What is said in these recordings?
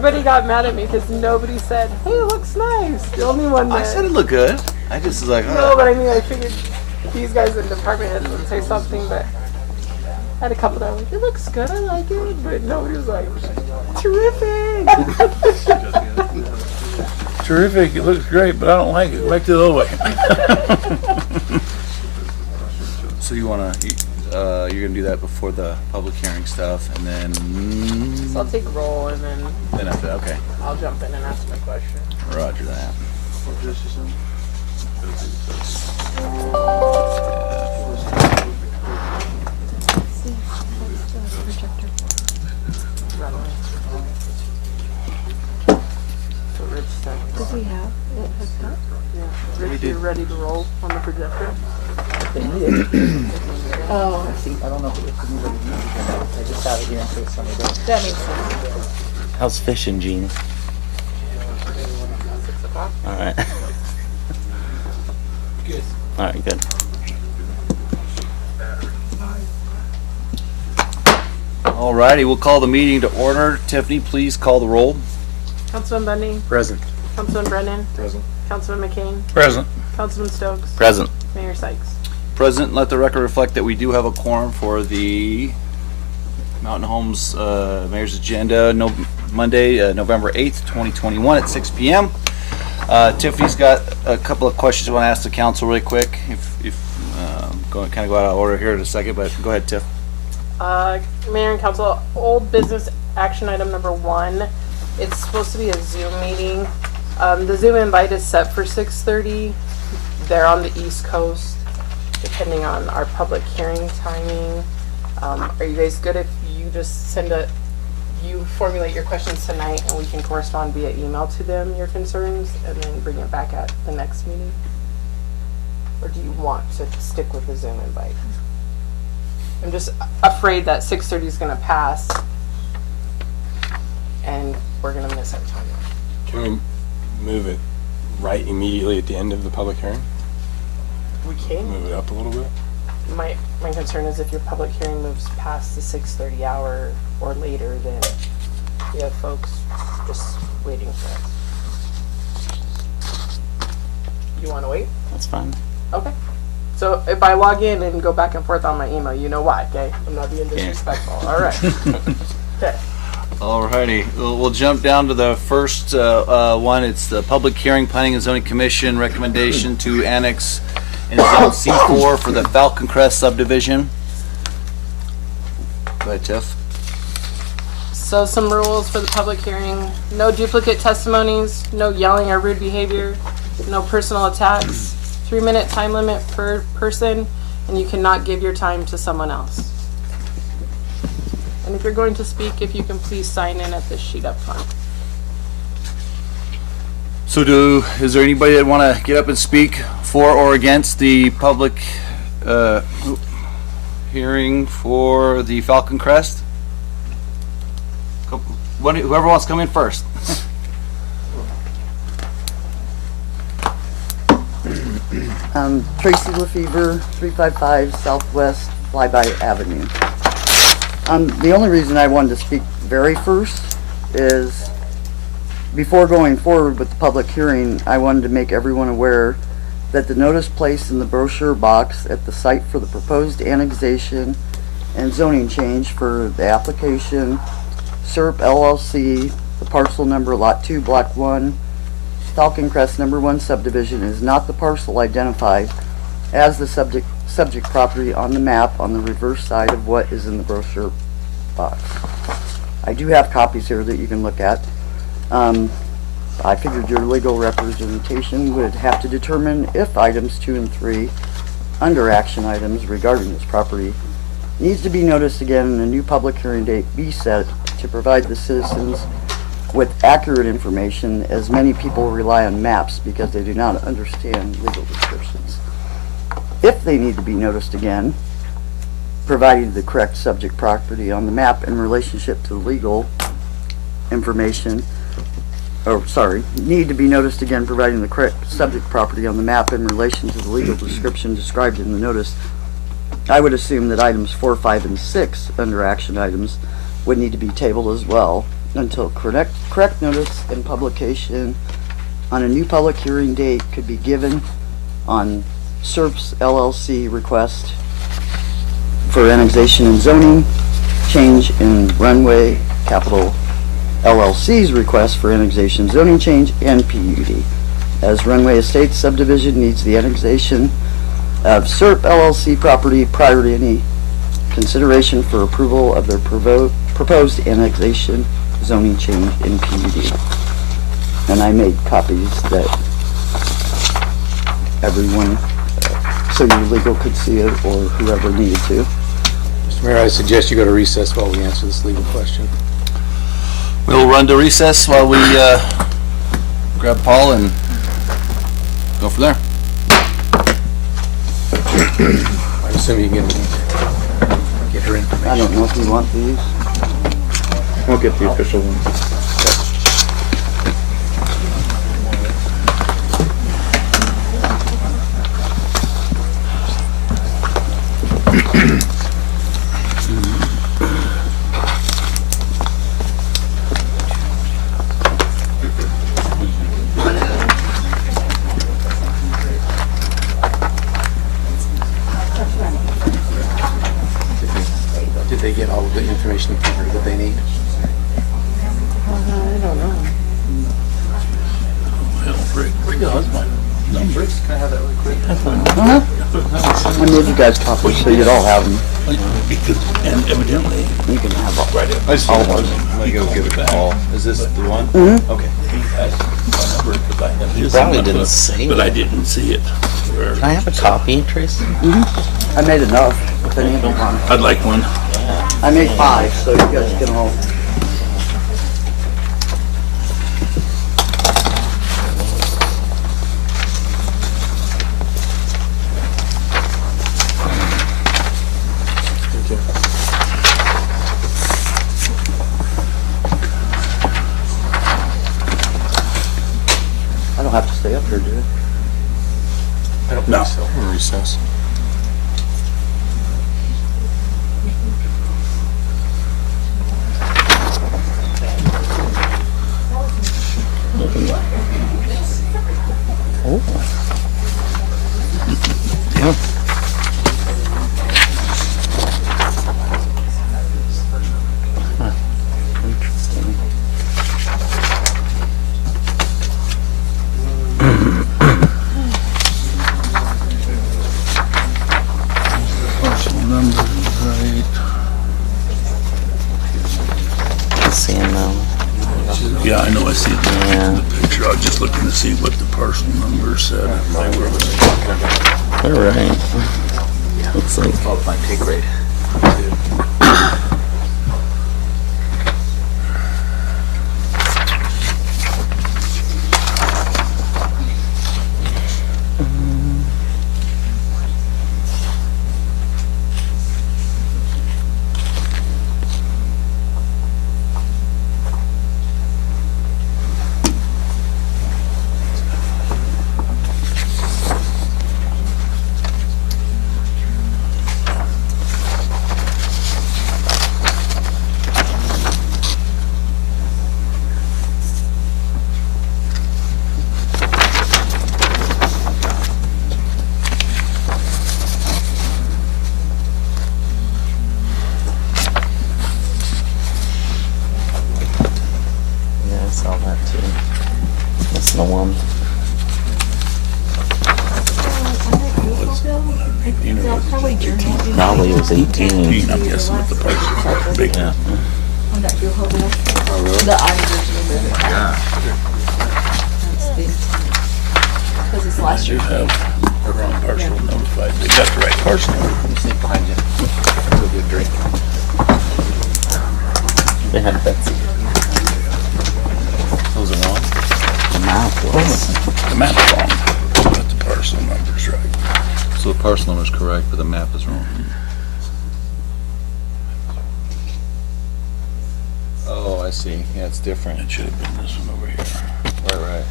everybody got mad at me because nobody said, "Hey, it looks nice." The only one that I said it looked good. I just was like, oh. No, but I mean, I figured these guys in the department heads would say something, but I had a couple that were like, "It looks good, I like it," but nobody was like, "Terrific." Terrific, it looks great, but I don't like it. Like the other way. So you wanna, you're gonna do that before the public hearing stuff, and then. So I'll take roll and then After that, okay. I'll jump in and ask my question. Roger that. So Rich said, Does he have it hooked up? yeah. Rich, you ready to roll on the projector? Oh, I don't know if it's anybody needs it or not. I just have it here in case somebody does. That makes sense. How's fishing, Gene? 6 o'clock. All right. Good. All right, good. Alrighty, we'll call the meeting to order. Tiffany, please call the roll. Councilman Bundy, Present. Councilman Brennan, Present. Councilman McCain, Present. Councilman Stokes, Present. Mayor Sykes. Present, let the record reflect that we do have a quorum for the Mountain Homes Mayor's Agenda Monday, November 8th, 2021 at 6 p.m. Tiffany's got a couple of questions I want to ask the council really quick. If kind of go out of order here in a second, but go ahead, Tiff. Mayor and Council, old business action item number 1. It's supposed to be a Zoom meeting. The Zoom invite is set for 6:30. They're on the East Coast, depending on our public hearing timing. Are you guys good if you just you formulate your questions tonight and we can correspond via email to them, your concerns, and then bring it back at the next meeting? Or do you want to stick with the Zoom invite? I'm just afraid that 6:30 is going to pass and we're going to miss our time. Can we move it right immediately at the end of the public hearing? We can. Move it up a little bit? My concern is if your public hearing moves past the 6:30 hour or later, then we have folks just waiting for us. You want to wait? That's fine. Okay. So if I log in and go back and forth on my email, you know why, okay? I'm not being disrespectful. All right. Okay. Alrighty, we'll jump down to the first one. It's the Public Hearing Planning and Zoning Commission recommendation to annex in Zone C4 for the Falcon Crest subdivision. Go ahead, Tiff. So some rules for the public hearing: no duplicate testimonies, no yelling or rude behavior, no personal attacks, 3-minute time limit per person, and you cannot give your time to someone else. And if you're going to speak, if you can please sign in at this sheet up front. So is there anybody that want to get up and speak for or against the public hearing for the Falcon Crest? Whoever wants to come in first. Tracy Lefevre, 355 Southwest Flyby Avenue. The only reason I wanted to speak very first is before going forward with the public hearing, I wanted to make everyone aware that the notice placed in the brochure box at the site for the proposed annexation and zoning change for the application SERP LLC, the parcel number Lot 2, Block 1, Falcon Crest number 1 subdivision is not the parcel identified as the subject property on the map on the reverse side of what is in the brochure box. I do have copies here that you can look at. I figured your legal representation would have to determine if items 2 and 3 under action items regarding this property needs to be noticed again and a new public hearing date be set to provide the citizens with accurate information, as many people rely on maps because they do not understand legal descriptions. If they need to be noticed again, providing the correct subject property on the map in relationship to the legal information, need to be noticed again providing the correct subject property on the map in relation to the legal description described in the notice, I would assume that items 4, 5, and 6 under action items would need to be tabled as well until correct notice and publication on a new public hearing date could be given on SERP's LLC request for annexation and zoning change in Runway Capital LLC's request for annexation, zoning change, and PUD. As Runway Estates subdivision needs the annexation of SERP LLC property prior to any consideration for approval of their proposed annexation, zoning change, and PUD. And I made copies that everyone, so your legal could see it or whoever needed to. Mr. Mayor, I suggest you go to recess while we answer this legal question. We'll run to recess while we grab Paul and go from there. I assume you can get her information. I don't know if you want these. We'll get the official one. Did they get all of the information from her that they need? I don't know. Rick has my number. Can I have that really quick? I made you guys copies so you'd all have them. And evidently, You can have all. right I just All want of to, I'm gonna go give it to Paul. Is this the one? Mhm. Okay. he has my number because I have his Probably number, didn't say but I it. didn't see it. Where- Can I have a copy, Tracy? I made enough, if any of you want. I'd like one. I made 5, so you guys can all. I don't have to stay up here, do I? I don't No. think so. We're in recess. Yeah. Interesting. Parcel number, right. Seeing them. Yeah, I know, I see it Yeah. in the picture. I was just looking to see what the parcel number said. All right. Looks like Above my pay grade. yeah, I saw that too. That's the one. Probably journal. Probably it was 18. I'm guessing with the parcel are big. Yeah. On that Bill Hubble. The auditor's number. That's the. Because it's last You year. have the wrong parcel notified. They got the right parcel number. Sneak behind you. Go get a drink. They had Betsy. Those are wrong. The map was. The map's wrong, but the parcel number's right. So the parcel number is correct, but the map is wrong. Oh, I see. Yeah, it's different. It should have been this one over here. Right, right.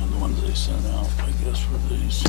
And the ones they sent out, I guess, were these.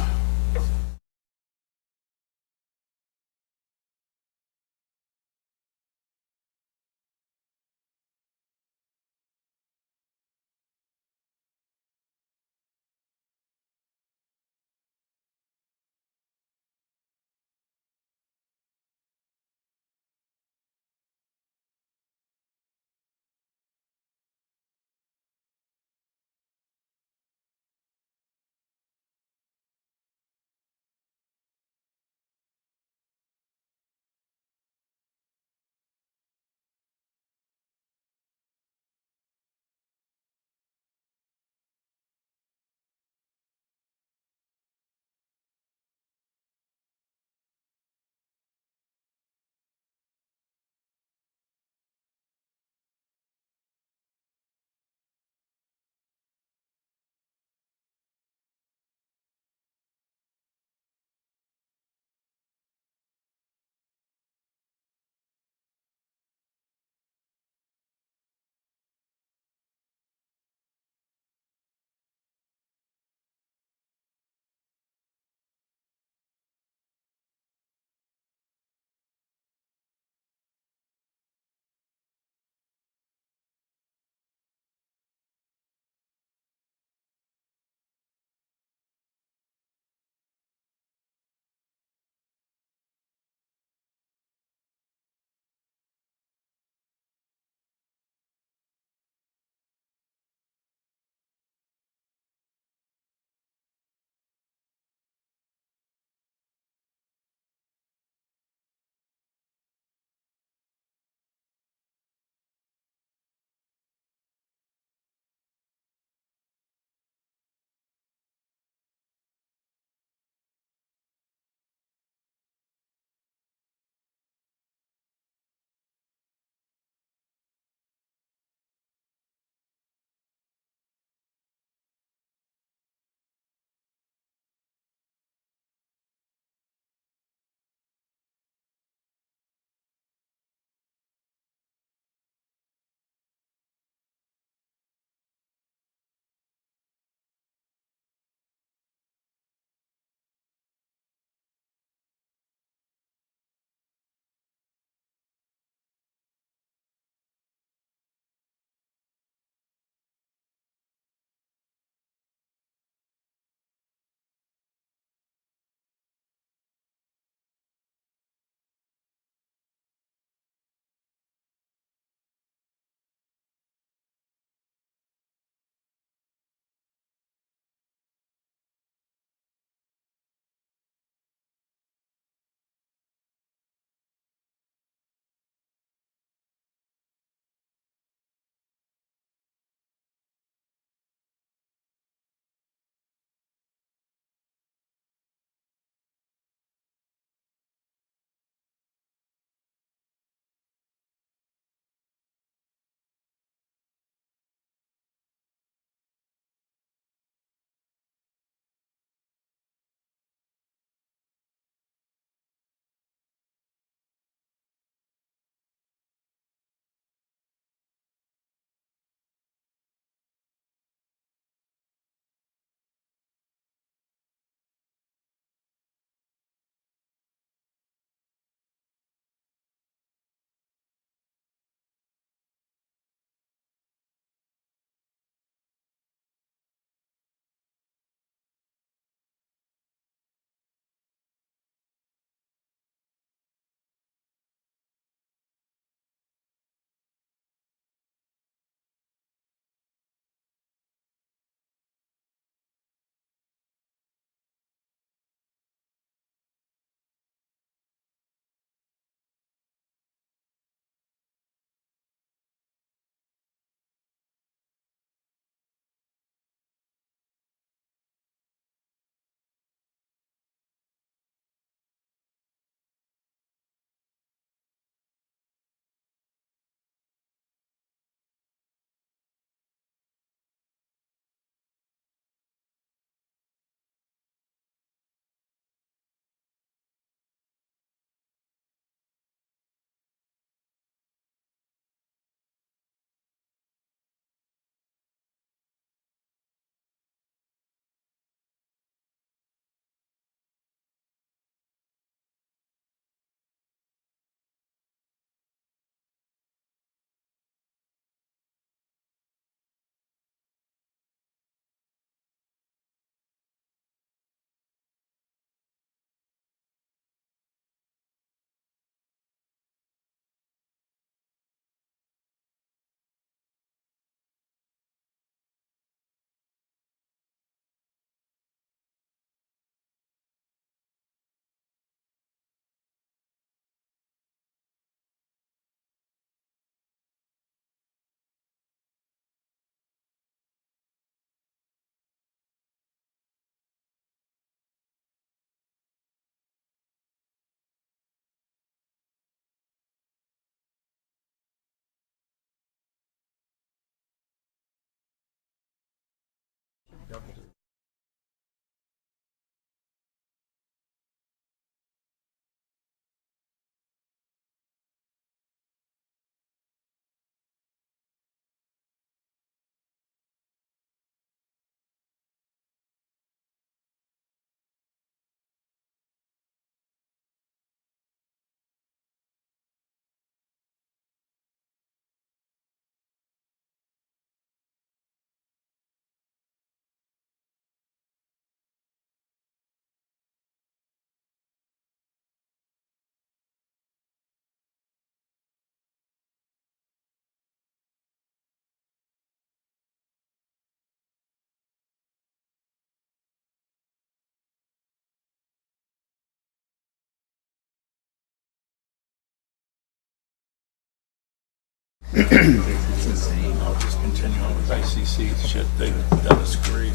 I'll just continue on with ICC shit. They've done us great.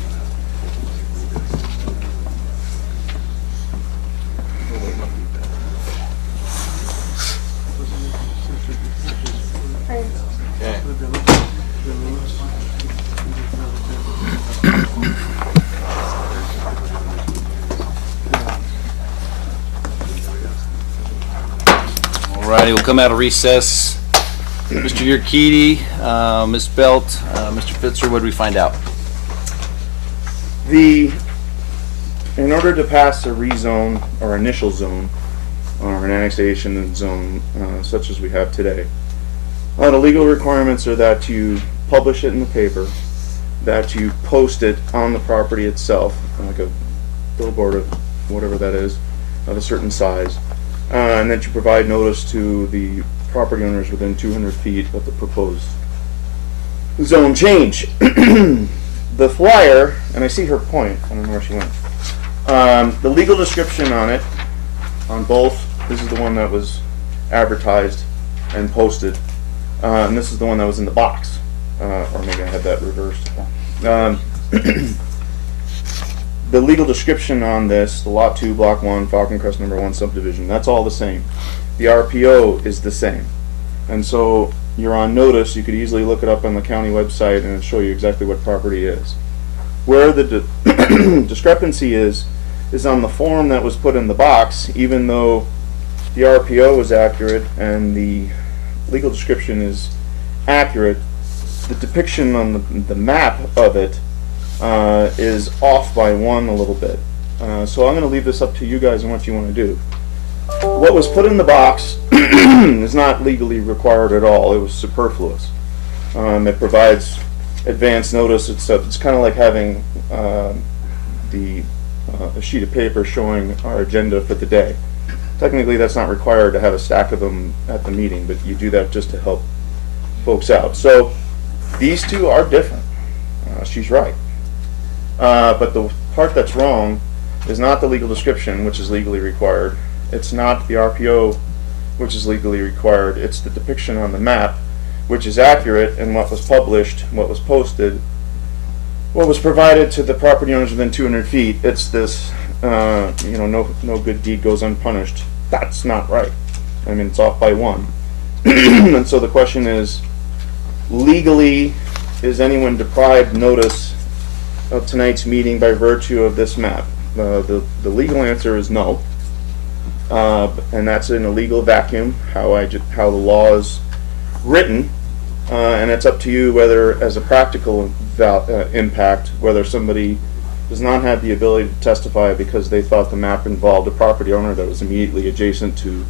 Alrighty, we'll come out of recess. Mr. Yerkiti, Ms. Belt, Mr. Fitzer, what did we find out? In order to pass a rezone or initial zone or an annexation zone such as we have today, the legal requirements are that you publish it in the paper, that you post it on the property itself, like a billboard of whatever that is, of a certain size, and that you provide notice to the property owners within 200 feet of the proposed zone change. The flyer, and I see her point, I don't know where she went. The legal description on it, on both, this is the one that was advertised and posted, and this is the one that was in the box, or maybe I had that reversed. The legal description on this, the Lot 2, Block 1, Falcon Crest number 1 subdivision, that's all the same. The RPO is the same. And so you're on notice, you could easily look it up on the county website and it'll show you exactly what property is. Where the discrepancy is on the form that was put in the box, even though the RPO is accurate and the legal description is accurate, the depiction on the map of it is off by one a little bit. So I'm going to leave this up to you guys and what you want to do. What was put in the box is not legally required at all. It was superfluous. It provides advance notice. It's kind of like having a sheet of paper showing our agenda for the day. Technically, that's not required to have a stack of them at the meeting, but you do that just to help folks out. So these two are different. She's right. But the part that's wrong is not the legal description, which is legally required. It's not the RPO, which is legally required. It's the depiction on the map, which is accurate, and what was published, what was posted, what was provided to the property owners within 200 feet. It's this, no good deed goes unpunished. That's not right. I mean, it's off by one. And so the question is, legally, is anyone deprived notice of tonight's meeting by virtue of this map? The legal answer is no. And that's in a legal vacuum, how the law is written, and it's up to you whether, as a practical impact, whether somebody does not have the ability to testify because they thought the map involved a property owner that was immediately adjacent to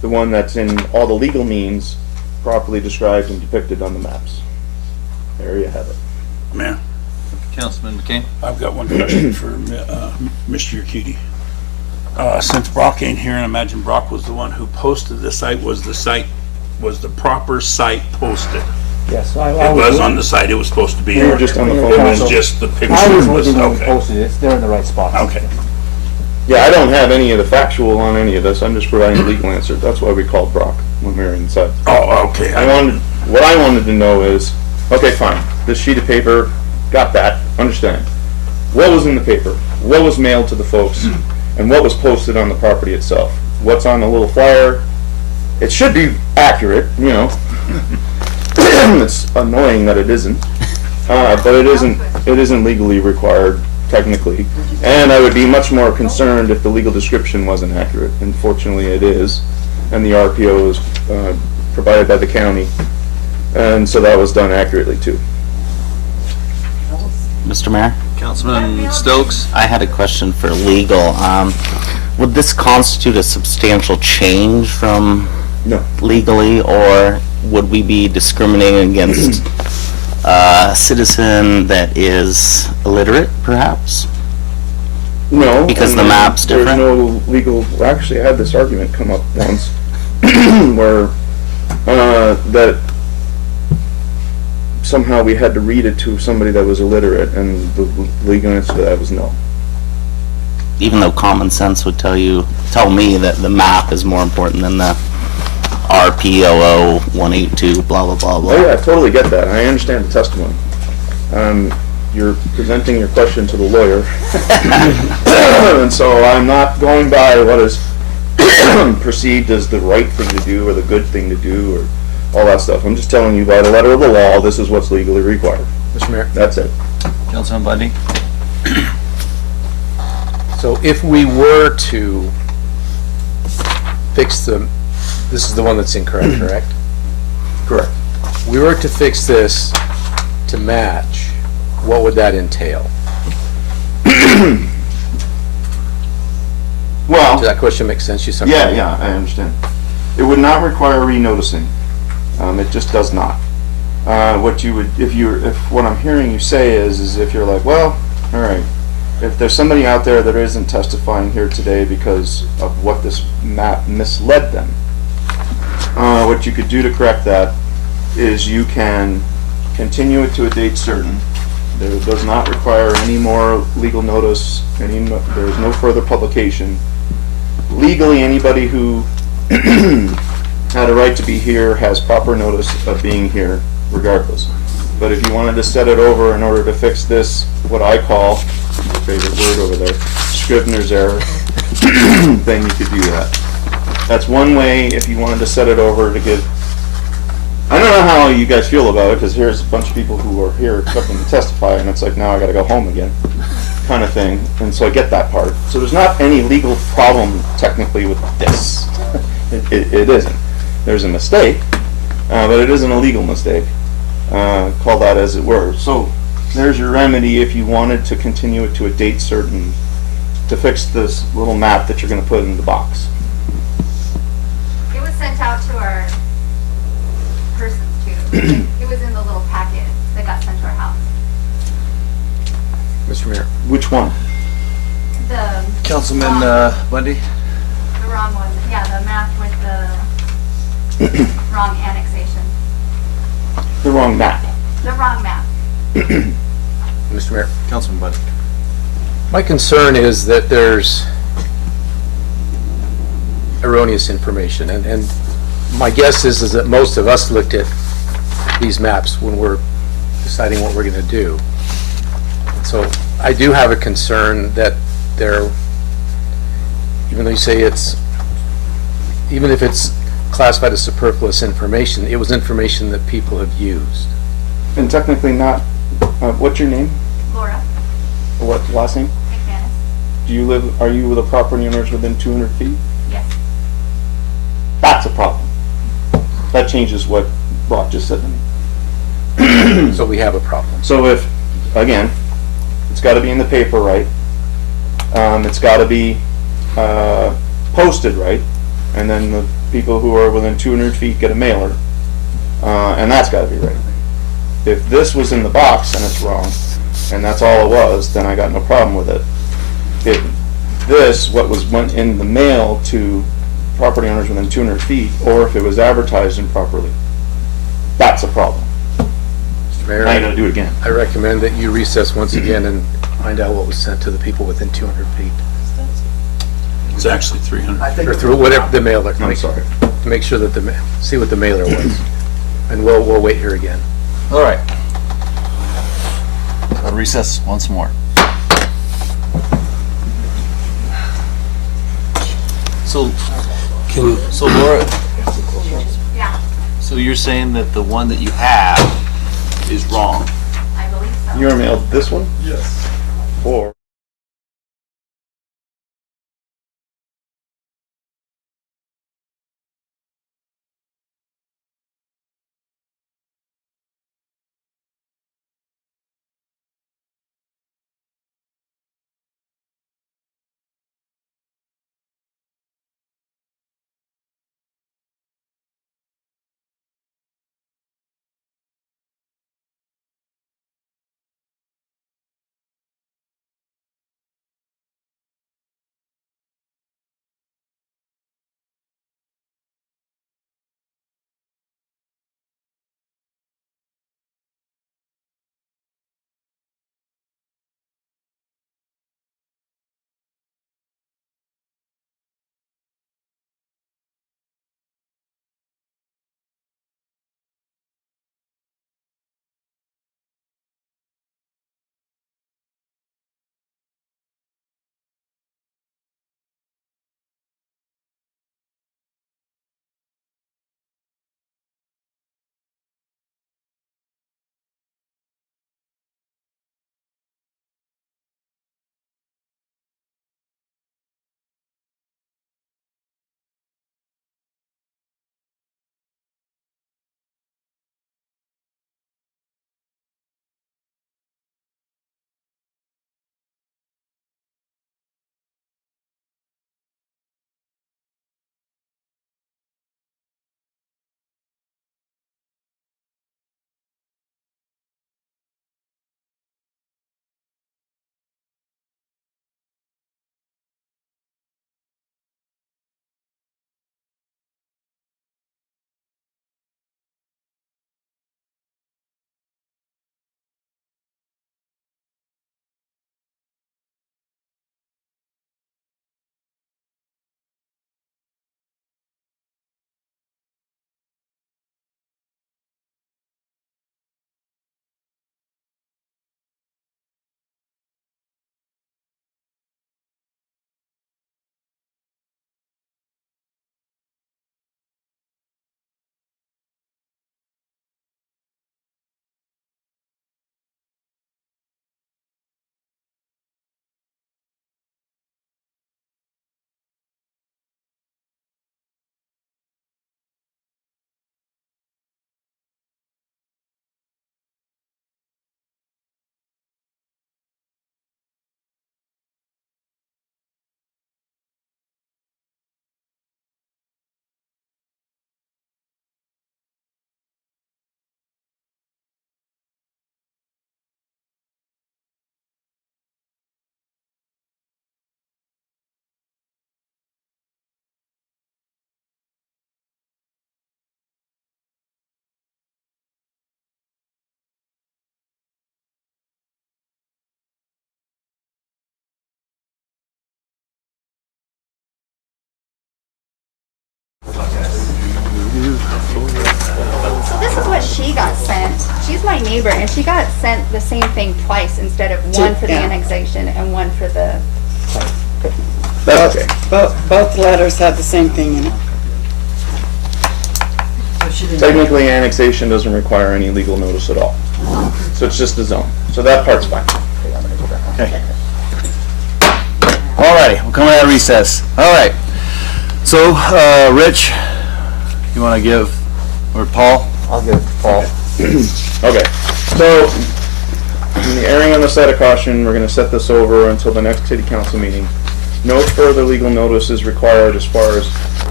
the one that's in all the legal means properly described and depicted on the maps. There you have it. Man, Councilman McCain? I've got one question for Mr. Yerkiti. Since Brock ain't here, and I imagine Brock was the one who posted the site, was the proper site posted? Yes, It was on the site, it was supposed to be. You were just on the phone. It was just the picture. I was with you when we okay. posted it. It's there in the right spot. Okay. Yeah, I don't have any of the factual on any of this. I'm just providing a legal answer. That's why we called Brock when we were inside. Oh, okay. What I wanted to know is, okay, fine, this sheet of paper, got that, understand. What was in the paper? What was mailed to the folks? And what was posted on the property itself? What's on the little flyer? It should be accurate, you know. It's annoying that it isn't, but it isn't legally required technically. And I would be much more concerned if the legal description wasn't accurate. Unfortunately, it is, and the RPO is provided by the county, and so that was done accurately too. Mr. Mayor, Councilman Stokes? I had a question for legal. Would this constitute a substantial change from No. legally, or would we be discriminating against a citizen that is illiterate, perhaps? No. Because the map's different? There's no legal, actually I had this argument come up once, where, that somehow we had to read it to somebody that was illiterate, and the legal answer to that was no. Even though common sense would tell me that the map is more important than the RPOO 182, blah, blah, blah, blah. Oh, yeah, I totally get that. I understand the testimony. You're presenting your question to the lawyer. And so I'm not going by what is perceived as the right thing to do or the good thing to do or all that stuff. I'm just telling you by the letter of the law, this is what's legally required. Mr. Mayor, That's it. Councilman Bundy? so if we were to fix this is the one that's incorrect, correct? Correct. We were to fix this to match, what would that entail? Well, Does that question make sense? You said yeah, I understand. It would not require renoticing. It just does not. What you would, if what I'm hearing you say is if you're like, well, all right, if there's somebody out there that isn't testifying here today because of what this map misled them, what you could do to correct that is you can continue it to a date certain. There does not require any more legal notice, there's no further publication. Legally, anybody who had a right to be here has proper notice of being here regardless. But if you wanted to set it over in order to fix this, what I call, your favorite word over there, Scrivener's error, then you could do that. That's one way if you wanted to set it over to give. I don't know how you guys feel about it, because here's a bunch of people who are here expecting to testify, and it's like, now I gotta go home again, kind of thing. And so I get that part. So there's not any legal problem technically with this. It isn't. There's a mistake, but it isn't a legal mistake. Call that as it were. So there's your remedy if you wanted to continue it to a date certain to fix this little map that you're going to put in the box. It was sent out to our persons too. It was in the little packet that got sent to our house. Mr. Mayor. Which one? The Councilman Bundy? the wrong one. Yeah, the map with the wrong annexation. The wrong map. The wrong map. Mr. Mayor. Councilman Bundy? My concern is that there's erroneous information, and my guess is that most of us looked at these maps when we're deciding what we're going to do. So I do have a concern that there, even though you say even if it's classified as superfluous information, it was information that people have used. And technically not. What's your name? Laura What last name? McManus. Are you with the property owners within 200 feet? Yes. That's a problem. That changes what Brock just said to me. So we have a problem. So if, again, it's got to be in the paper right, it's got to be posted right, and then the people who are within 200 feet get a mailer, and that's got to be right. If this was in the box and it's wrong, and that's all it was, then I got no problem with it. If this, what went in the mail to property owners within 200 feet, or if it was advertised improperly, that's a problem. Mr. Mayor, Now you gotta do it again. I recommend that you recess once again and find out what was sent to the people within 200 feet. It's actually 300. Or through whatever the mailer. I'm sorry. To make sure that see what the mailer was. And we'll wait here again. All right. I'll recess once more. So Laura, Yeah, so you're saying that the one that you have is wrong? I believe so. You were mailed this one? Yes. Or So this is what she got sent. She's my neighbor, and she got sent the same thing twice instead of one for the annexation and one for the. That's okay. Both letters had the same thing in it. So she didn't. Technically, annexation doesn't require any legal notice at all. So it's just a zone. So that part's fine. Okay. All righty, we're coming out of recess. All right. So, Rich, you want to give, or Paul? I'll give Paul. Okay. So, in the erring on the side of caution, we're going to set this over until the next city council meeting. No further legal notice is required as far as,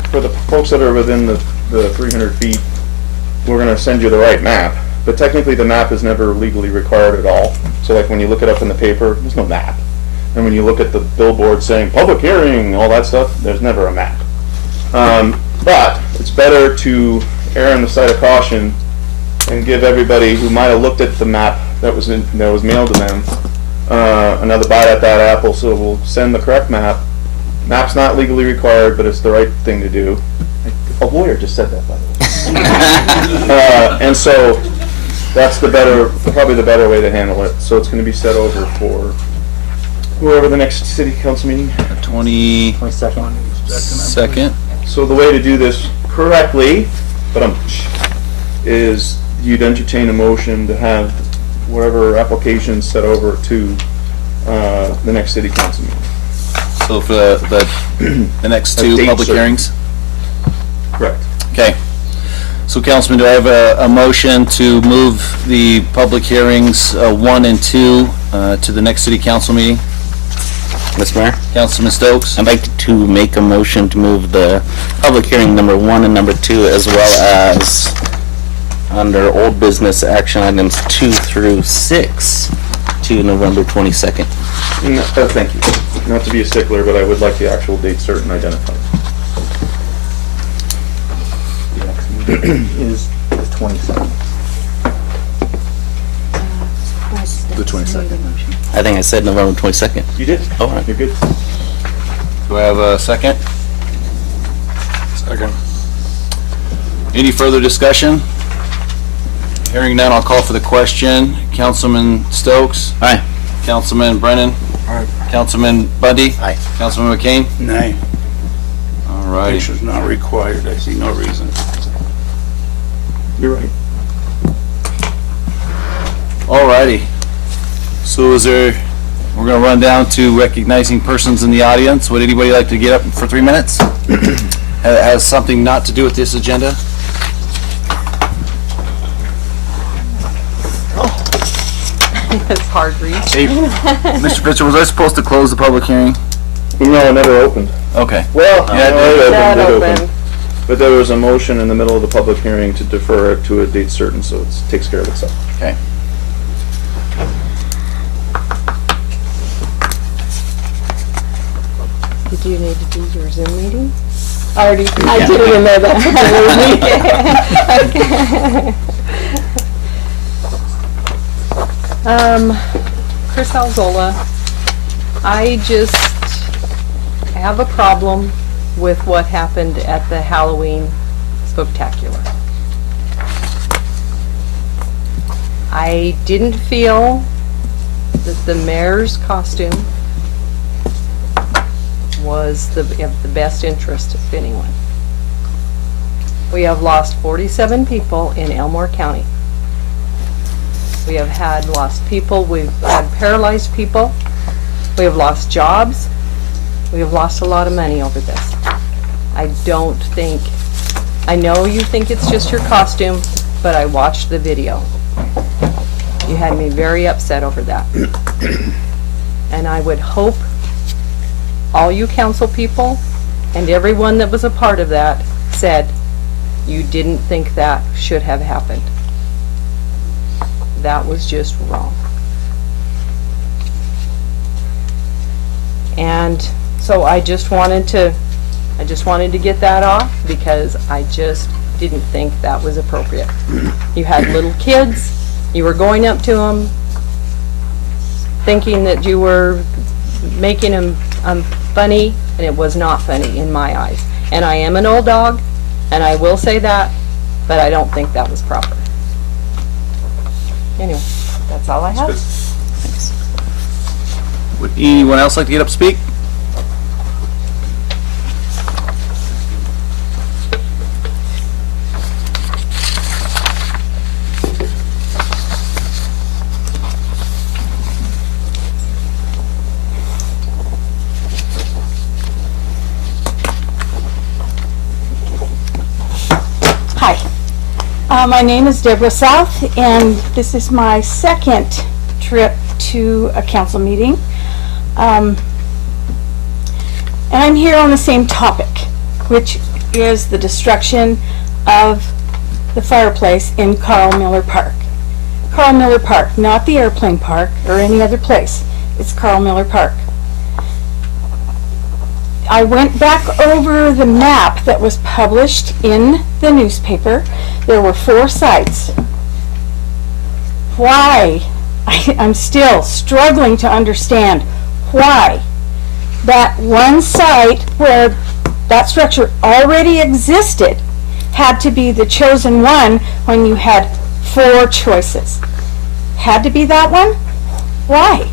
for the folks that are within the 300 feet, we're going to send you the right map. But technically, the map is never legally required at all. So like when you look it up in the paper, there's no map. And when you look at the billboard saying public hearing, all that stuff, there's never a map. But it's better to err on the side of caution and give everybody who might have looked at the map that was mailed to them another bite at that apple. So we'll send the correct map. Map's not legally required, but it's the right thing to do. A lawyer just said that, by the way. And so that's probably the better way to handle it. So it's going to be set over for whoever the next city council meeting. 22nd. So the way to do this correctly, is you'd entertain a motion to have whatever application set over to the next city council meeting. So for the next two date public certain. hearings? Correct. Okay. So Councilman, do I have a motion to move the public hearings 1 and 2 to the next city council meeting? Mr. Mayor, Councilman Stokes? I'd like to make a motion to move the public hearing number 1 and number 2, as well as under old business action items 2 through 6 to November 22nd. Thank you. Not to be a stickler, but I would like the actual date certain identified. The next meeting is the 27th. The 22nd. I think I said November 22nd. You did? Oh, all right. You're good. Do I have a second? Second. Any further discussion? Hearing none, I'll call for the question. Councilman Stokes? Aye. Councilman Brennan? Aye. Councilman Bundy? Aye. Councilman McCain? Nay. All righty. Picture's not required. I see no reason. You're right. All righty. So we're gonna run down to recognizing persons in the audience. Would anybody like to get up for 3 minutes? Has something not to do with this agenda? It's hard reach. Hey, Mr. Pitcher, was I supposed to close the public hearing? No, it never opened. Okay. Well, Yeah, no, it That it open. opened. But there was a motion in the middle of the public hearing to defer it to a date certain, so it takes care of itself. Okay. Did you need to do your Zoom meeting? I didn't even know that's what they were meeting. Chris Alzola, I just have a problem with what happened at the Halloween spectacular. I didn't feel that the mayor's costume was of the best interest of anyone. We have lost 47 people in Elmore County. We have lost people, we've had paralyzed people, we have lost jobs, we have lost a lot of money over this. I know you think it's just your costume, but I watched the video. You had me very upset over that. And I would hope all you council people and everyone that was a part of that said you didn't think that should have happened. That was just wrong. And so I just wanted to get that off because I just didn't think that was appropriate. You had little kids, you were going up to them thinking that you were making them funny, and it was not funny in my eyes. And I am an old dog, and I will say that, but I don't think that was proper. Anyway, that's all I have. Would anyone else like to get up and speak? Hi. My name is Deborah South, and this is my second trip to a council meeting. And I'm here on the same topic, which is the destruction of the fireplace in Carl Miller Park. Carl Miller Park, not the airplane park or any other place. It's Carl Miller Park. I went back over the map that was published in the newspaper. There were 4 sites. Why? I'm still struggling to understand why that one site where that structure already existed had to be the chosen one when you had 4 choices. Had to be that one? Why?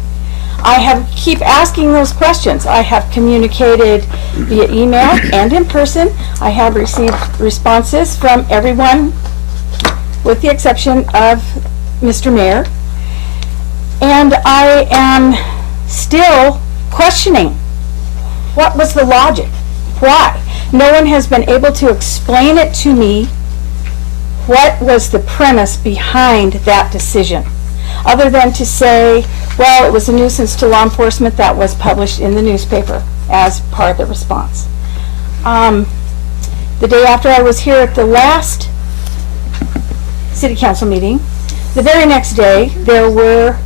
I keep asking those questions. I have communicated via email and in person. I have received responses from everyone with the exception of Mr. Mayor. And I am still questioning what was the logic? Why? No one has been able to explain it to me. What was the premise behind that decision? Other than to say, well, it was a nuisance to law enforcement that was published in the newspaper as part of the response. The day after I was here at the last city council meeting, the very next day there were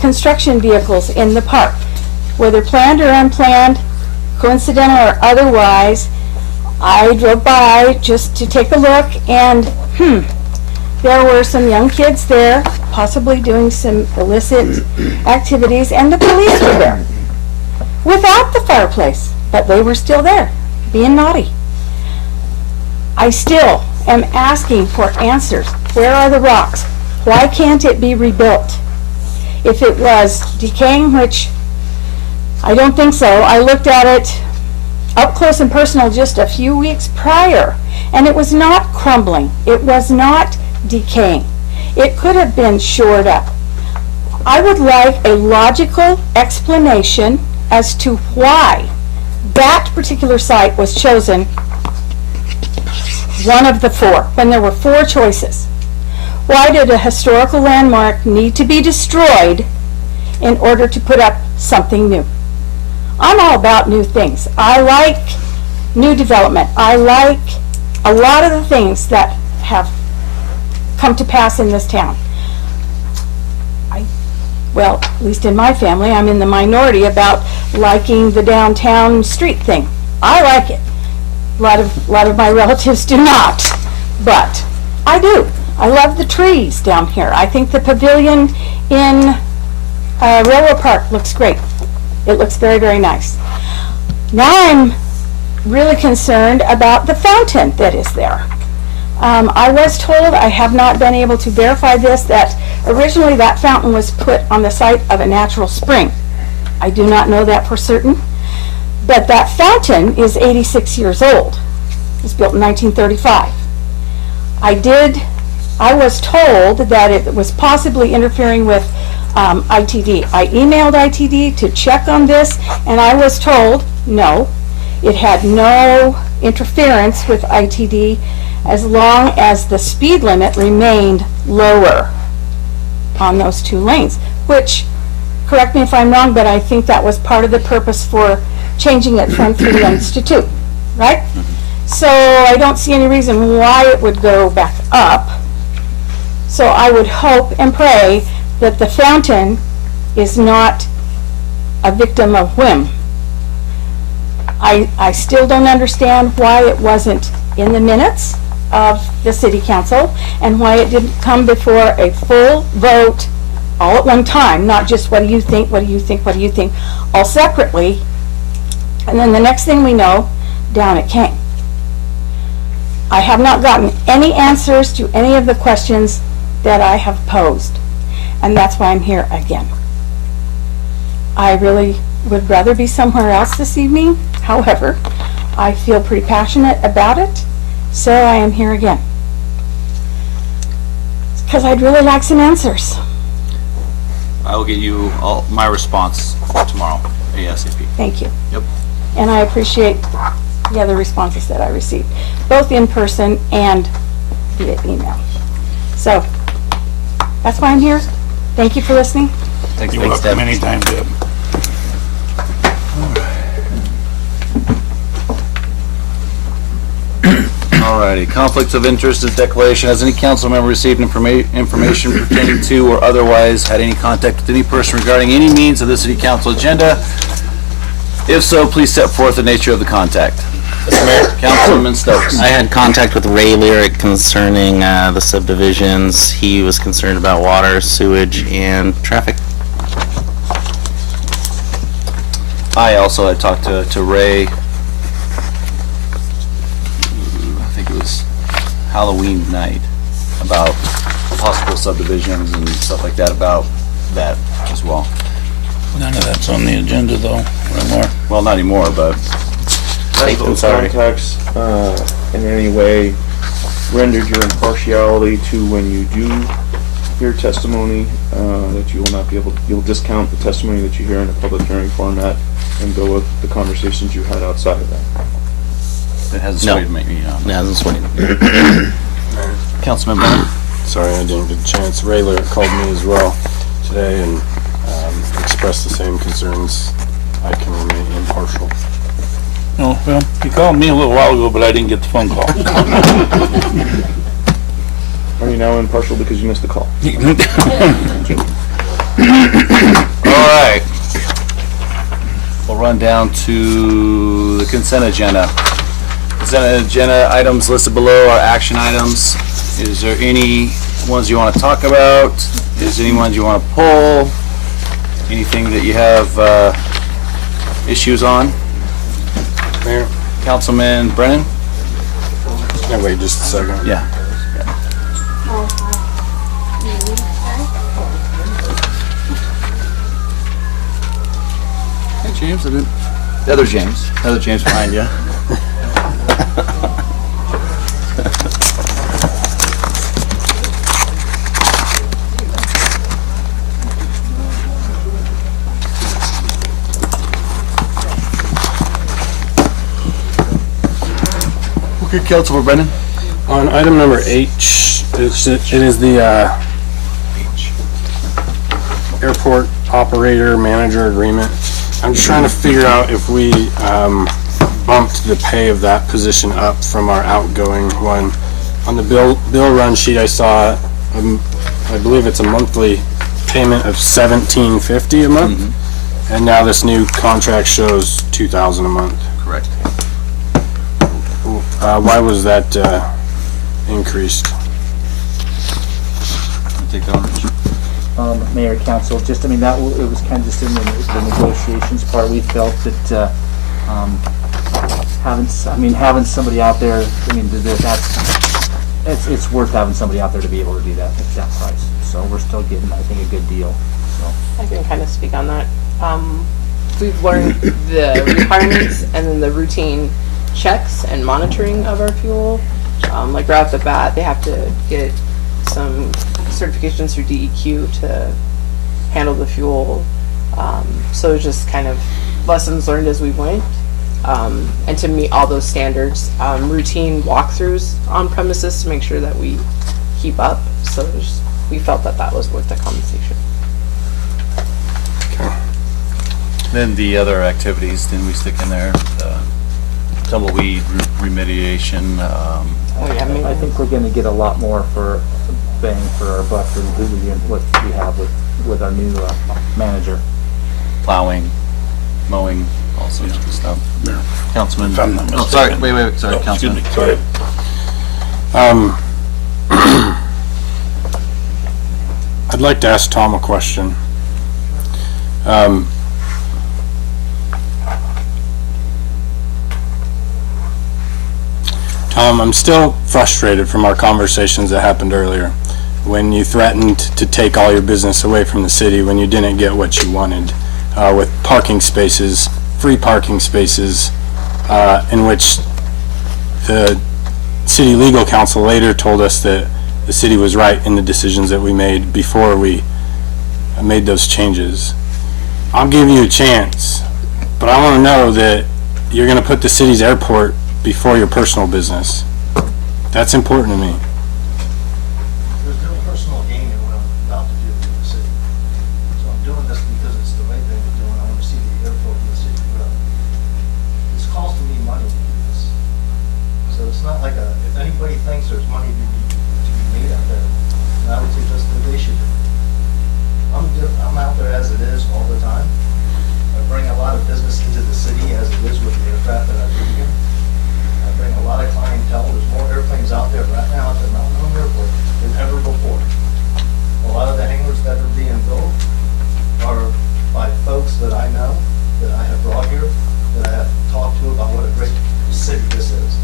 construction vehicles in the park, whether planned or unplanned, coincidental or otherwise. I drove by just to take a look, and there were some young kids there, possibly doing some illicit activities, and the police were there without the fireplace, but they were still there, being naughty. I still am asking for answers. Where are the rocks? Why can't it be rebuilt? If it was decaying, which I don't think so, I looked at it up close and personal just a few weeks prior, and it was not crumbling. It was not decaying. It could have been shored up. I would like a logical explanation as to why that particular site was chosen, one of the 4, when there were 4 choices. Why did a historical landmark need to be destroyed in order to put up something new? I'm all about new things. I like new development. I like a lot of the things that have come to pass in this town. Well, at least in my family, I'm in the minority about liking the downtown street thing. I like it. A lot of my relatives do not, but I do. I love the trees down here. I think the pavilion in Railroad Park looks great. It looks very, very nice. Now I'm really concerned about the fountain that is there. I was told, I have not been able to verify this, that originally that fountain was put on the site of a natural spring. I do not know that for certain, but that fountain is 86 years old. It was built in 1935. I was told that it was possibly interfering with ITD. I emailed ITD to check on this, and I was told, no, it had no interference with ITD as long as the speed limit remained lower on those 2 lanes, which, correct me if I'm wrong, but I think that was part of the purpose for changing it from 3 lanes to 2, right? So I don't see any reason why it would go back up. So I would hope and pray that the fountain is not a victim of whim. I still don't understand why it wasn't in the minutes of the city council and why it didn't come before a full vote all at one time, not just what do you think, what do you think, what do you think, all separately. And then the next thing we know, down it came. I have not gotten any answers to any of the questions that I have posed, and that's why I'm here again. I really would rather be somewhere else this evening. However, I feel pretty passionate about it, so I am here again. Because I'd really like some answers. I will get you all my response tomorrow, ASAP. Thank you. Yep. And I appreciate the other responses that I received, both in person and via email. So, that's why I'm here. Thank you for listening. Thanks, You're welcome anytime, Deb. Alrighty, conflicts of interest and declaration. Has any council member received information pertaining to or otherwise had any contact with any person regarding any means of the city council agenda? If so, please set forth the nature of the contact. Mr. Mayor, Councilman Stokes. I had contact with Ray Lyric concerning the subdivisions. He was concerned about water, sewage, and traffic. I also had talked to Ray, I think it was Halloween night, about possible subdivisions and stuff like that, about that as well. None of that's on the agenda though, anymore. Well, not anymore, but Has those contacts in any way rendered your impartiality to when you do hear testimony, that you will not be able to, you'll discount the testimony that you hear in a public hearing format and go with the conversations you had outside of that? it hasn't No. swayed me. It hasn't swayed. Councilman Brennan. Sorry, I didn't get a chance. Rayler called me as well today and expressed the same concerns. I can remain impartial. Oh, well, you called me a little while ago, but I didn't get the phone call. Are you now impartial because you missed the call? All right. We'll run down to the consent agenda. Consent agenda items listed below are action items. Is there any ones you want to talk about? Is there any ones you want to pull? Anything that you have issues on? Mayor, Councilman Brennan? can I wait just a second? Yeah. Hey, James, the other James. The other James behind you. Okay, Councilman Brennan. On item number H, it is the airport operator manager agreement. I'm just trying to figure out if we bumped the pay of that position up from our outgoing one. On the bill run sheet, I saw, I believe it's a monthly payment of $17.50 a month, and now this new contract shows $2,000 a month. Correct. Why was that increased? Take that on. Mayor, council, just, I mean, it was kind of just in the negotiations part. We felt that, having somebody out there, I mean, it's worth having somebody out there to be able to do that at that price. So we're still getting, I think, a good deal, so. I can kind of speak on that. We've learned the requirements and then the routine checks and monitoring of our fuel. Like right off the bat, they have to get some certifications through DEQ to handle the fuel. So it's just kind of lessons learned as we went. And to meet all those standards, routine walkthroughs on premises to make sure that we keep up. So we felt that that was worth the compensation. Then the other activities, didn't we stick in there? Tumbleweed remediation. Oh yeah, maybe. I think we're gonna get a lot more for bang for our buck than what we have with our new manager. Plowing, mowing, all sorts of stuff. Yeah. Councilman. If I'm not Oh, sorry. mistaken. Wait. Sorry, Oh, excuse Councilman. me, sorry. I'd like to ask Tom a question. I'm still frustrated from our conversations that happened earlier. When you threatened to take all your business away from the city when you didn't get what you wanted, with parking spaces, free parking spaces, in which the city legal counsel later told us that the city was right in the decisions that we made before we made those changes. I'll give you a chance, but I want to know that you're going to put the city's airport before your personal business. That's important to me. There's no personal gain in what I'm about to do for the city. So I'm doing this because it's the right thing to do, and I want to see the airport in the city grow. It's costing me money to do this. So it's not like if anybody thinks there's money to be made out there, then I would suggest that they should do it. I'm out there as it is all the time. I bring a lot of business into the city as it is with the aircraft that I bring in. I bring a lot of clientele. There's more airplanes out there right now at the Mountain Home Airport than ever before. A lot of the hangars that are being built are by folks that I know, that I have brought here, that I have talked to about what a great city this is.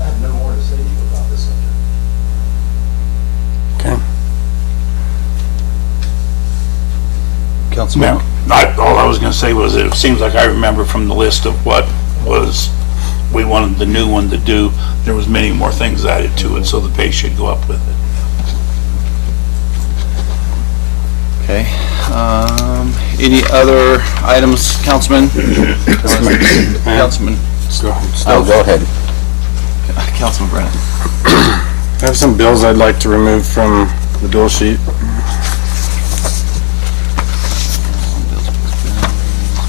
I have no more to say to you about this subject. Okay. Councilman? All I was gonna say was, it seems like I remember from the list of what was, we wanted the new one to do, there was many more things added to it, so the pay should go up with it. Okay. Any other items, Councilman? Councilman? Oh, go ahead. Councilman Brennan. I have some bills I'd like to remove from the bill sheet.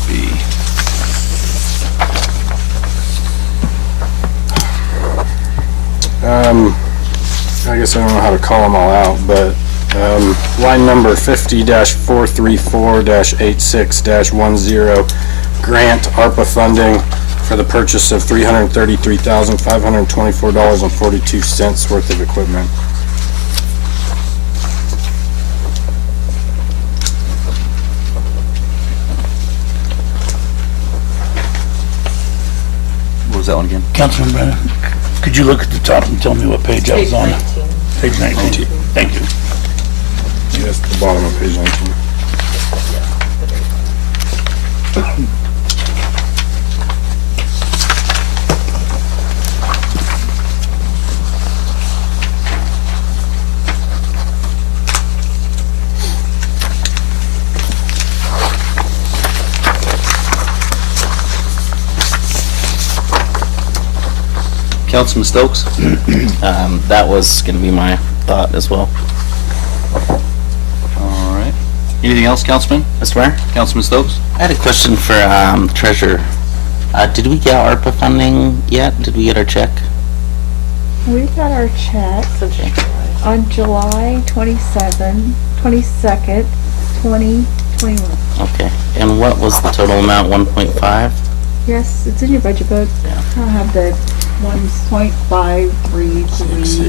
B. I guess I don't know how to call them all out, but line number 50-434-86-10, grant ARPA funding for the purchase of $333,524.42 worth of equipment. What was that one again? Councilman Brennan, could you look at the top and tell me what page I was on? Page 19. Thank you. Yeah, that's the bottom of page 19. Councilman Stokes? That was gonna be my thought as well. All right. Anything else, Councilman? Mr. Mayor? Councilman Stokes? I had a question for the treasurer. Did we get ARPA funding yet? Did we get our check? We got our check on July 22nd, 2021. Okay. And what was the total amount? 1.5? Yes, it's in your budget book. Yeah. I have the 1.533. I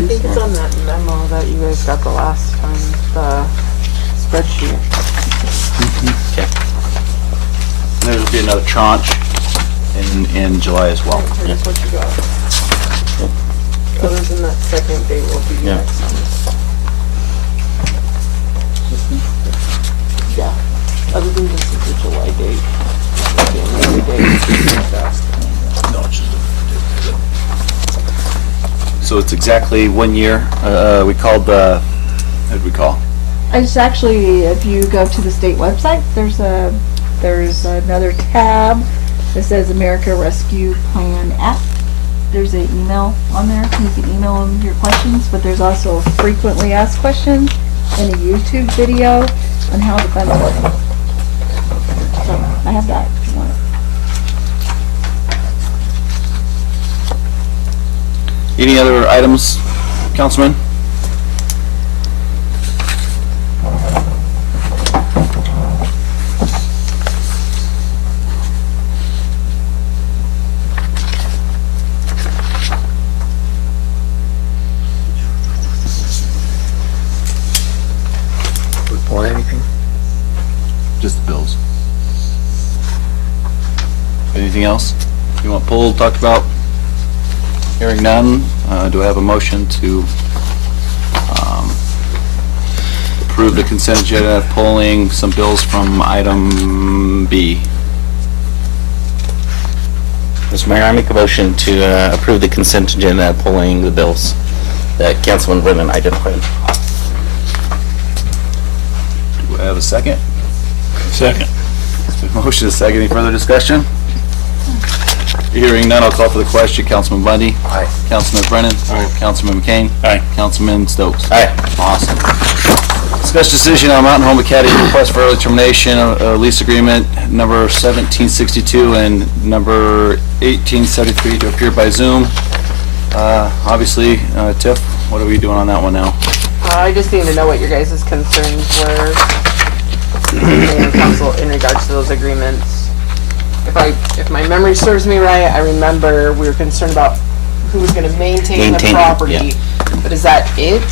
think it's on that memo that you guys got the last time, the spreadsheet. Okay. There'll be another tranche in July as well. Here's what you got. Other than that second date will be Yeah. next month. Yeah. Other than this is the July date. January date. No, it's just So it's exactly 1 year. We called what did we call? It's actually, if you go to the state website, there's another tab that says America Rescue Plan app. There's an email on there. You can email them your questions, but there's also frequently asked questions and a YouTube video on how the funds work. So I have that if you want it. Any other items, Councilman? We pull anything? Just the bills. Anything else you want pulled, talked about? Hearing none, do I have a motion to approve the consent agenda, pulling some bills from item B? Mr. Mayor, I make a motion to approve the consent agenda, pulling the bills that Councilman Brennan identified. Do I have a second? Second. Motion is second. Any further discussion? Hearing none, I'll call for the question. Councilman Bundy? Aye. Councilman Brennan? Aye. Councilman McCain? Aye. Councilman Stokes? Aye. Awesome. Discuss decision on Mountain Home Academy request for early termination lease agreement number 1762 and number 1873 to appear by Zoom. Obviously, Tiff, what are we doing on that one now? I just need to know what your guys' concerns were, Mayor and Council, in regards to those agreements. If my memory serves me right, I remember we were concerned about who was gonna maintain the Maintain it, property. yeah. But is that it?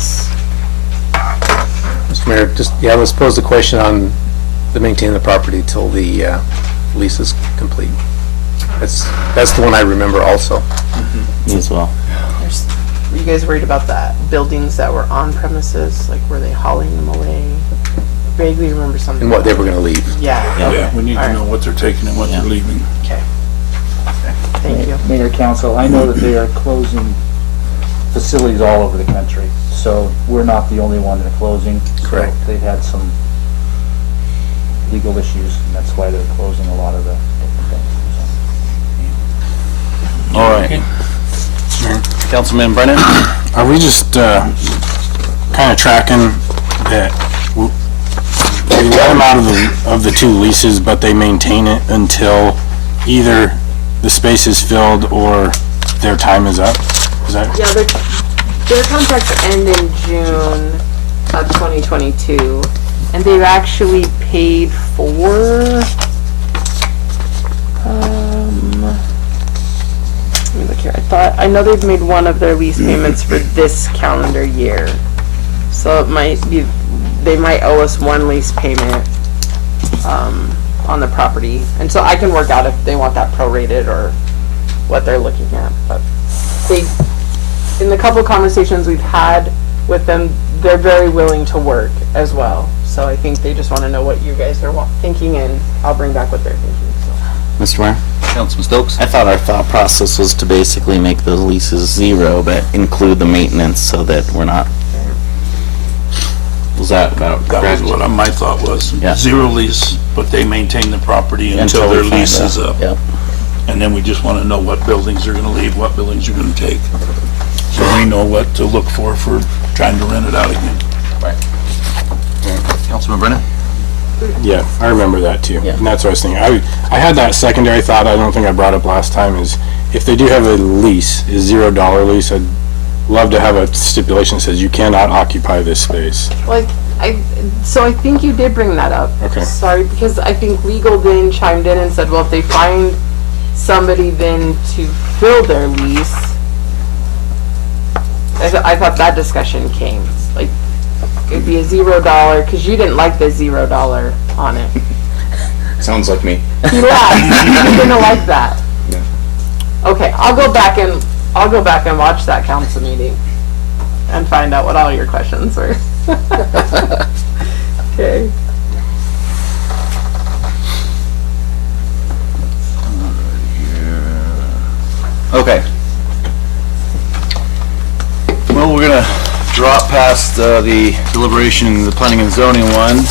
Mr. Mayor, let's pose the question on the maintaining the property till the lease is complete. That's the one I remember also. Me as well. Were you guys worried about that? Buildings that were on premises, like were they hauling them away? Vaguely remember something. And what they were gonna leave. Yeah. Yeah, we need to know what they're taking and what they're leaving. Okay. Thank you. Mayor, Council, I know that they are closing facilities all over the country, so we're not the only one that are closing. Correct. So they've had some legal issues, and that's why they're closing a lot of the different things. All right. Councilman Brennan? Are we just kind of tracking that we let them out of the two leases, but they maintain it until either the space is filled or their time is up? Is that? Yeah, their contracts end in June of 2022, and they've actually paid for, let me look here. I know they've made one of their lease payments for this calendar year. So it might be, they might owe us one lease payment, on the property. And so I can work out if they want that prorated or what they're looking at, but in the couple conversations we've had with them, they're very willing to work as well. So I think they just want to know what you guys are thinking, and I'll bring back what they're thinking. So. Mr. Mayor? Councilman Stokes? I thought our thought process was to basically make those leases zero, but include the maintenance so that we're not. Was that about That correct? was what my thought was. Yeah. Zero lease, but they maintain the property until we their find lease out. is up. Yep. And then we just want to know what buildings are going to leave, what buildings are going to take. So we know what to look for trying to rent it out again. Right. Councilman Brennan? Yeah, I remember that too. Yeah. And that's what I was thinking. I had that secondary thought, I don't think I brought up last time, is if they do have a lease, a $0 lease, I'd love to have a stipulation that says you cannot occupy this space. Well, so I think you did bring that up. Okay. Sorry, because I think legal then chimed in and said, well, if they find somebody then to fill their lease, I thought that discussion came. Like, it'd be a $0, because you didn't like the $0 on it. Sounds like me. You laughed. You didn't like that. Yeah. Okay, I'll go back and watch that council meeting and find out what all your questions were. Okay. Okay. Well, we're gonna drop past the deliberation, the planning and zoning one.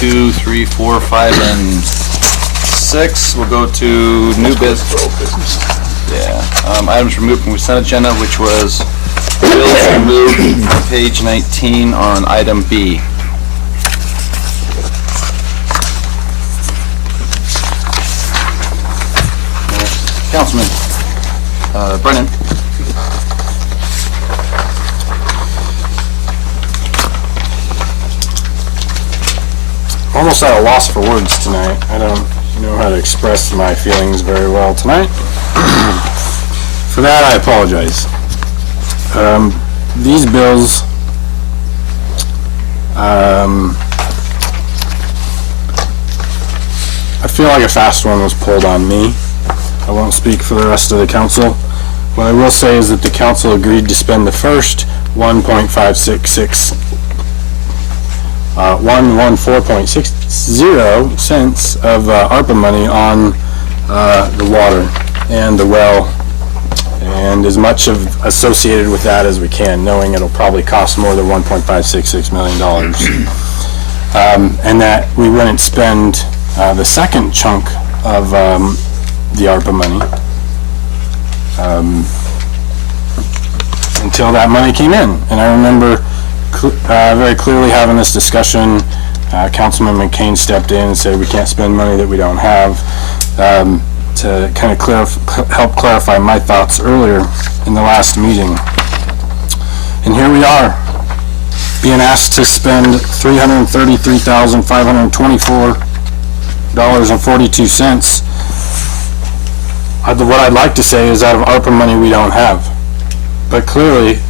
2, 3, 4, 5, and 6. We'll go to new business. Yeah. Items removed from consent agenda, which was bills removed from page 19 on item B. Councilman Brennan. Almost at a loss for words tonight. I don't know how to express my feelings very well tonight. For that, I apologize. These bills, I feel like a fast one was pulled on me. I won't speak for the rest of the council, what I will say is that the council agreed to spend the first 114.60 cents of ARPA money on the water and the well, and as much of associated with that as we can, knowing it'll probably cost more than $1.566 million. And that we wouldn't spend the second chunk of the ARPA money until that money came in. And I remember very clearly having this discussion. Councilman McCain stepped in and said we can't spend money that we don't have, to kind of help clarify my thoughts earlier in the last meeting. And here we are, being asked to spend $333,524.42. What I'd like to say is out of ARPA money we don't have. But clearly,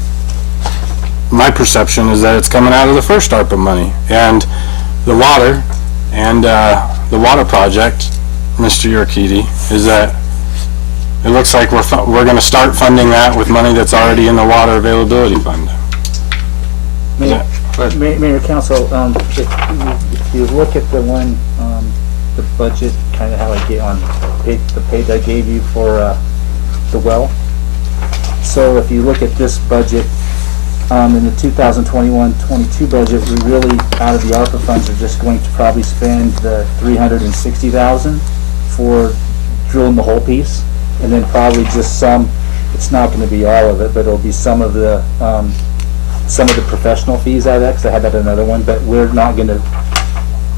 my perception is that it's coming out of the first ARPA money. And the water and the water project, Mr. Urquidy, is that it looks like we're going to start funding that with money that's already in the water availability fund. Mayor, Council, if you look at the one, the budget, kind of how I get on the page I gave you for the well. So if you look at this budget, in the 2021-22 budget, we really, out of the ARPA funds, are just going to probably spend the $360,000 for drilling the whole piece, and then probably just some. It's not going to be all of it, but it'll be some of the professional fees out of that, because I had that another one. But we're not going to,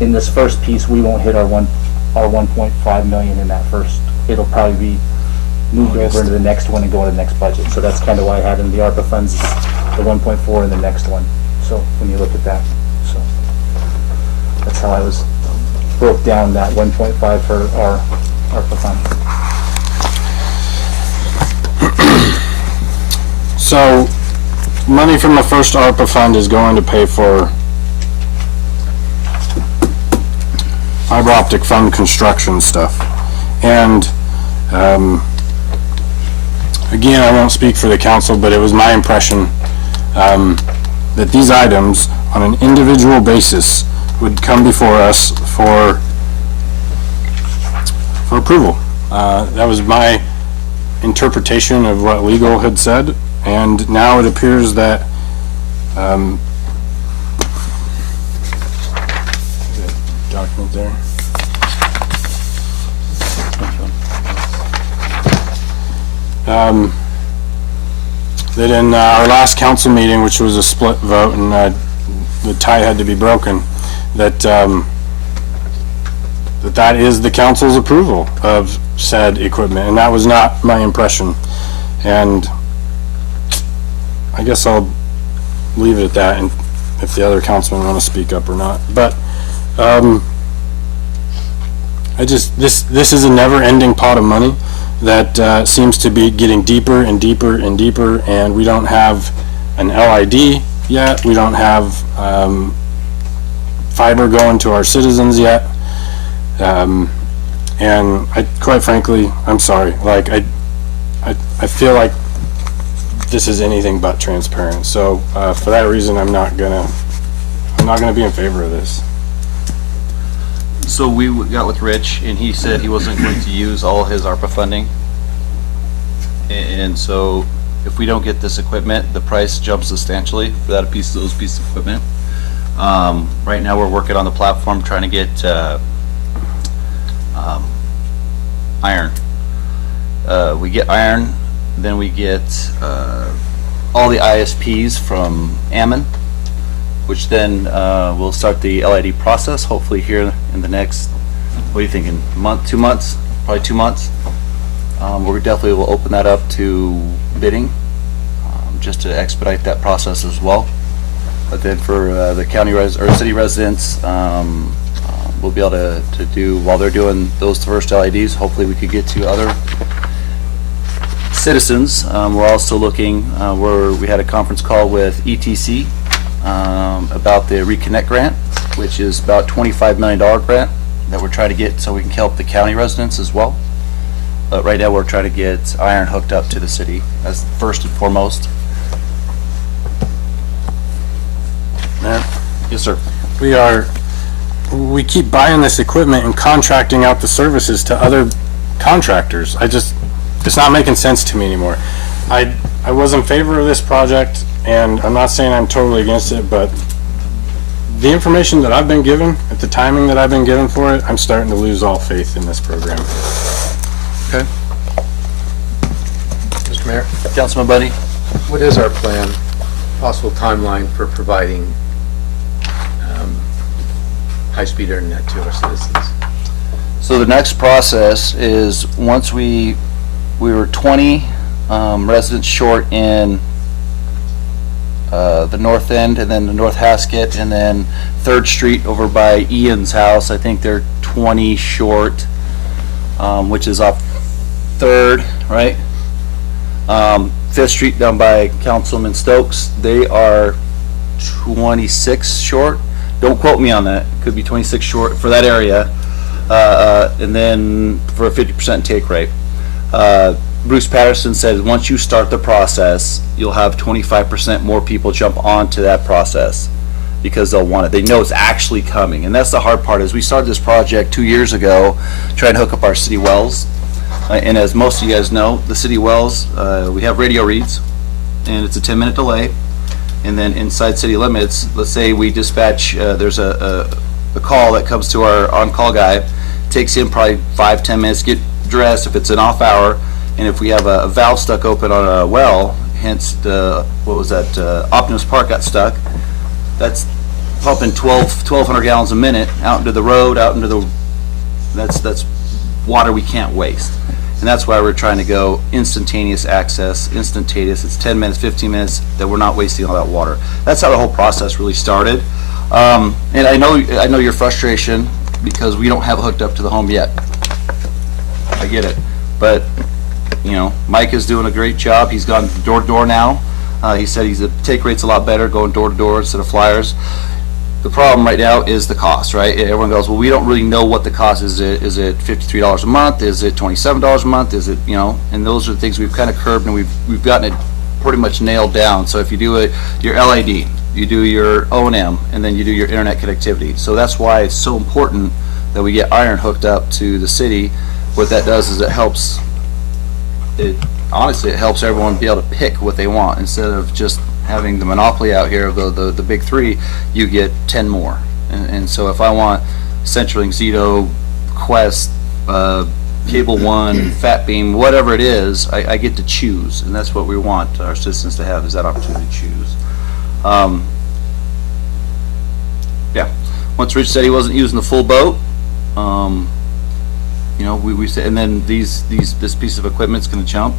in this first piece, we won't hit our 1.5 million in that first. It'll probably be moved over into the next one and go into the next budget. So that's kind of why I had in the ARPA funds the 1.4 in the next one. So when you look at that, so that's how I broke down that 1.5 for our ARPA fund. So money from the first ARPA fund is going to pay for fiber optic fund construction stuff. And again, I won't speak for the council, but it was my impression that these items on an individual basis would come before us for approval. That was my interpretation of what legal had said, and now it appears that document there. That in our last council meeting, which was a split vote and the tie had to be broken, that that is the council's approval of said equipment, and that was not my impression. And I guess I'll leave it at that, and if the other councilmen want to speak up or not. But this is a never-ending pot of money that seems to be getting deeper and deeper and deeper, and we don't have an LID yet. We don't have fiber going to our citizens yet. And quite frankly, I'm sorry. Like I feel like this is anything but transparent. So for that reason, I'm not gonna be in favor of this. So we got with Rich, and he said he wasn't going to use all his ARPA funding. And so if we don't get this equipment, the price jumps substantially for those pieces of equipment. Right now we're working on the platform trying to get iron. We get iron, then we get all the ISPs from Ammon, which then we'll start the LID process, hopefully here in the next, what are you thinking, month, 2 months? Probably 2 months. We definitely will open that up to bidding, just to expedite that process as well. But then for the county or city residents, we'll be able to do, while they're doing those first LIDs, hopefully we could get to other citizens. We're also looking, we had a conference call with ETC about the Reconnect grant, which is about $25 million grant that we're trying to get so we can help the county residents as well. Right now, we're trying to get iron hooked up to the city as first and foremost. Mayor, Yes, sir. we keep buying this equipment and contracting out the services to other contractors. It's not making sense to me anymore. I was in favor of this project, and I'm not saying I'm totally against it, but the information that I've been given, at the timing that I've been given for it, I'm starting to lose all faith in this program. Okay. Mr. Mayor, Councilman Buddy? what is our plan, possible timeline for providing high-speed internet to our citizens? So the next process is, once we were 20 residents short in the north end, and then the North Haskett, and then 3rd Street over by Ian's house. I think they're 20 short, which is off 3rd, right? 5th Street down by Councilman Stokes, they are 26 short. Don't quote me on that. Could be 26 short for that area. And then for a 50% take rate. Bruce Patterson said once you start the process, you'll have 25% more people jump onto that process because they'll want it. They know it's actually coming. And that's the hard part, is we started this project 2 years ago trying to hook up our city wells. And as most of you guys know, the city wells, we have radio reads, and it's a 10-minute delay. And then inside city limits, let's say we dispatch, there's a call that comes to our on-call guy, takes him probably 5-10 minutes to get dressed if it's an off hour. And if we have a valve stuck open on a well, hence the, what was that, Optimus Park got stuck, that's pumping 1,200 gallons a minute out into the road, out into the, that's water we can't waste. And that's why we're trying to go instantaneous access, instantaneous. It's 10 minutes, 15 minutes, that we're not wasting all that water. That's how the whole process really started. And I know your frustration because we don't have it hooked up to the home yet. I get it. But, you know, Mike is doing a great job. He's gone door to door now. He said the take rate's a lot better going door to door instead of flyers. The problem right now is the cost, right? Everyone goes, well, we don't really know what the cost is. Is it $53 a month? Is it $27 a month? Is it, you know, and those are the things we've kind of curbed, and we've gotten it pretty much nailed down. So if you do your LID, you do your O&M, and then you do your internet connectivity. So that's why it's so important that we get iron hooked up to the city. What that does is honestly, it helps everyone be able to pick what they want instead of just having the monopoly out here of the big three. You get 10 more, and so if I want CenturyLink, Zito, Quest, Cable One, Fat Beam, whatever it is, I get to choose, and that's what we want our citizens to have, is that opportunity to choose. Yeah, once Rich said he wasn't using the full boat, you know, we said, and then this piece of equipment's going to jump.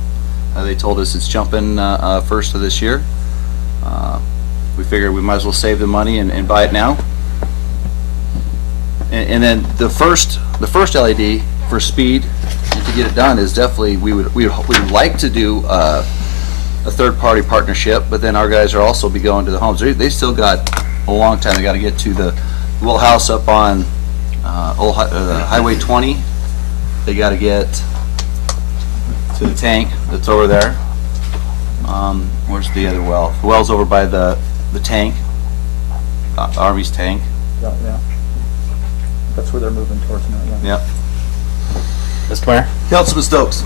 They told us it's jumping first of this year. We figured we might as well save the money and buy it now. And then the first LED for speed and to get it done is definitely, we would like to do a third-party partnership, but then our guys are also be going to the homes. They still got a long time. They got to get to the little house up on Highway 20. They got to get to the tank that's over there. Where's the other well? The well's over by the tank, Army's tank. Yeah. That's where they're moving towards now, yeah. Yep. Mr. Mayor? Councilman Stokes.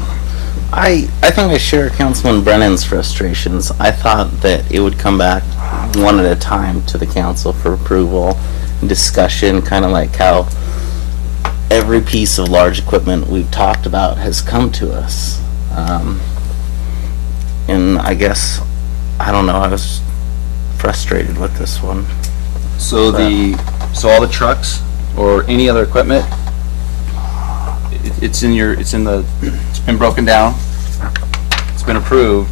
I think I share Councilman Brennan's frustrations. I thought that it would come back one at a time to the council for approval and discussion, kind of like how every piece of large equipment we've talked about has come to us. And I guess, I don't know, I was frustrated with this one. So all the trucks or any other equipment, it's been broken down. It's been approved.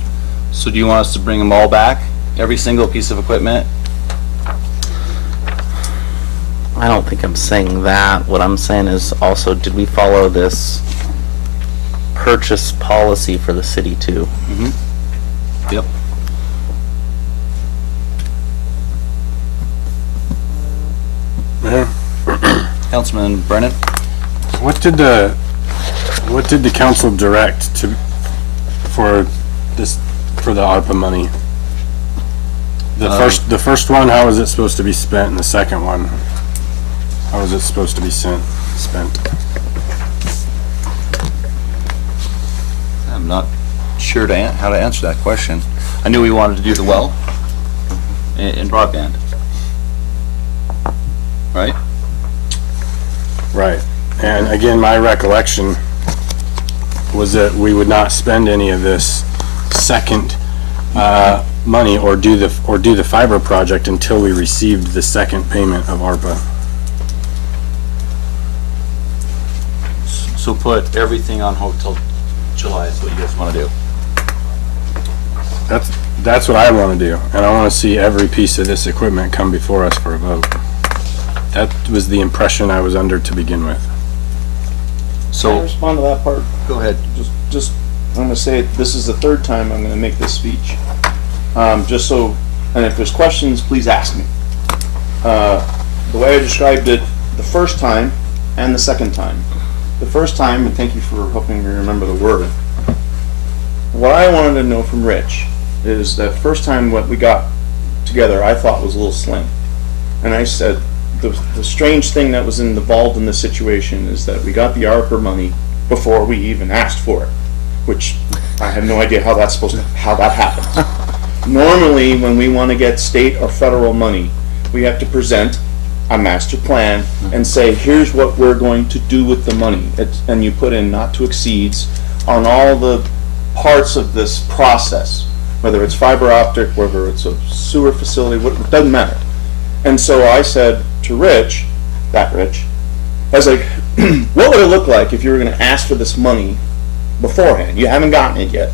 So do you want us to bring them all back? Every single piece of equipment? I don't think I'm saying that. What I'm saying is also, did we follow this purchase policy for the city too? Mm-hmm. Yep. Mayor? Councilman Brennan? What did the What did the council direct for the ARPA money? The first one, how was it supposed to be spent, and the second one, how was it supposed to be spent? I'm not sure how to answer that question. I knew we wanted to do the well in broadband. Right? Right. And again, my recollection was that we would not spend any of this second money or do the fiber project until we received the second payment of ARPA. So put everything on hold till July is what you guys want to do. That's what I want to do, and I want to see every piece of this equipment come before us for a vote. That was the impression I was under to begin with. Can I respond to that part? Go ahead. Just, I'm gonna say, this is the third time I'm gonna make this speech. Just so, and if there's questions, please ask me. The way I described it the first time and the second time. The first time, and thank you for helping me remember the word, what I wanted to know from Rich is that first time what we got together I thought was a little slim. And I said, the strange thing that was involved in this situation is that we got the ARPA money before we even asked for it, which I have no idea how that happens. Normally, when we want to get state or federal money, we have to present a master plan and say, here's what we're going to do with the money. And you put in not to exceeds on all the parts of this process, whether it's fiber optic, whether it's a sewer facility, it doesn't matter. And so I said to Rich, I was like, what would it look like if you were going to ask for this money beforehand? You haven't gotten it yet.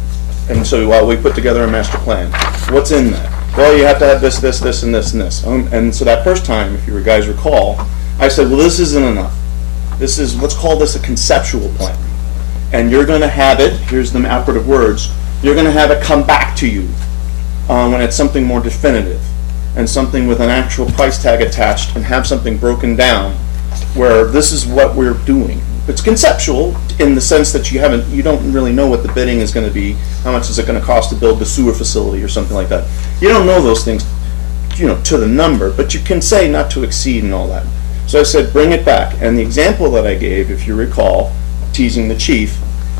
And so while we put together a master plan, what's in that? Well, you have to have this, this, this, and this, and this. And so that first time, if you guys recall, I said, well, this isn't enough. Let's call this a conceptual plan. And you're going to have it, here's the operative words, you're going to have it come back to you when it's something more definitive and something with an actual price tag attached, and have something broken down where this is what we're doing. It's conceptual in the sense that you don't really know what the bidding is going to be, how much is it going to cost to build the sewer facility or something like that. You don't know those things, to the number, but you can say not to exceed and all that. So I said, bring it back. And the example that I gave, if you recall, teasing the chief,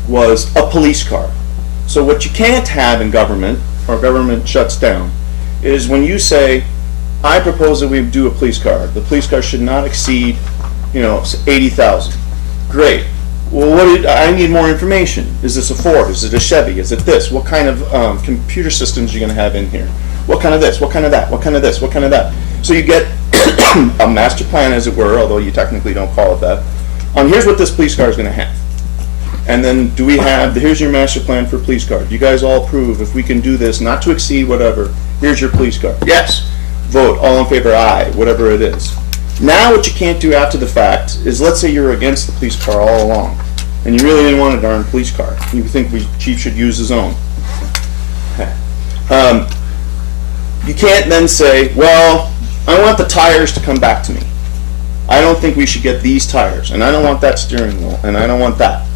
was a police car. So what you can't have in government, or government shuts down, is when you say, I propose that we do a police car. The police car should not exceed, 80,000. Great. Well, I need more information. Is this a Ford? Is it a Chevy? Is it this? What kind of computer systems are you going to have in here? What kind of this? What kind of that? What kind of this? What kind of that? So you get a master plan, as it were, although you technically don't call it that, on here's what this police car is going to have. And then here's your master plan for police car. Do you guys all approve if we can do this, not to exceed whatever? Here's your police car. Yes. Vote. All in favor, aye, whatever it is. Now what you can't do after the fact is, let's say you're against the police car all along, and you really didn't want a darn police car. You think chief should use his own. You can't then say, well, I want the tires to come back to me. I don't think we should get these tires, and I don't want that steering wheel, and I don't want that.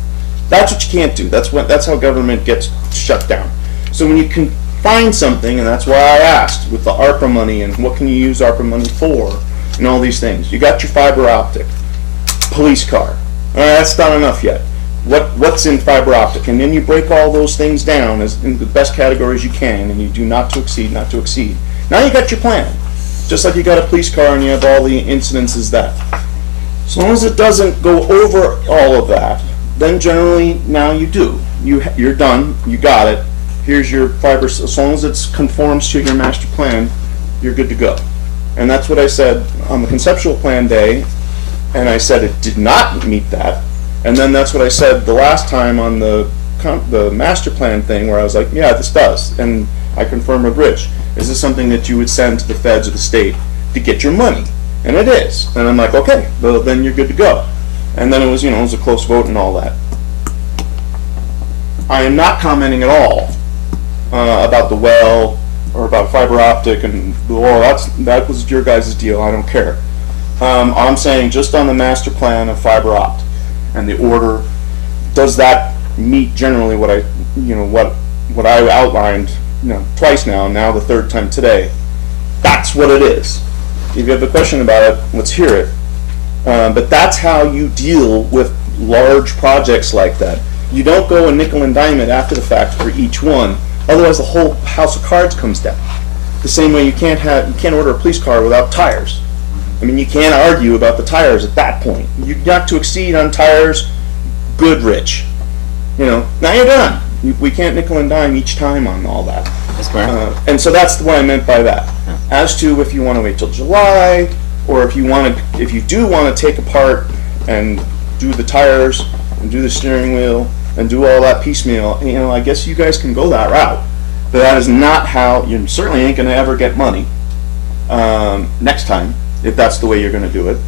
That's what you can't do. That's how government gets shut down. So when you can find something, and that's why I asked with the ARPA money and what can you use ARPA money for, and all these things. You got your fiber optic, police car. All right, that's not enough yet. What's in fiber optic? And then you break all those things down as in the best categories you can, and you do not to exceed, not to exceed. Now you got your plan. Just like you got a police car and you have all the incidences that. As long as it doesn't go over all of that, then generally now you do. You're done. You got it. Here's your fiber. As long as it conforms to your master plan, you're good to go. And that's what I said on the conceptual plan day, and I said it did not meet that. And then that's what I said the last time on the master plan thing, where I was like, yeah, this does. And I confirmed with Rich, is this something that you would send to the feds or the state to get your money? And it is. And I'm like, okay, well, then you're good to go. And then it was, it was a close vote and all that. I am not commenting at all about the well or about fiber optic and that was your guys' deal. I don't care. I'm saying just on the master plan of fiber optic and the order does that meet generally what I, what I outlined, twice now the third time today? That's what it is. If you have a question about it, let's hear it. But that's how you deal with large projects like that. You don't go and nickel and dime it after the fact for each one. Otherwise, the whole house of cards comes down. The same way you can't order a police car without tires. I mean, you can't argue about the tires at that point. You got to exceed on tires, good, rich. Now you're done. We can't nickel and dime each time on all that. And so that's what I meant by that. As to if you want to wait till July, or if you do want to take apart and do the tires and do the steering wheel and do all that piecemeal, I guess you guys can go that route. But that is not how, you certainly ain't going to ever get money next time, if that's the way you're going to do it.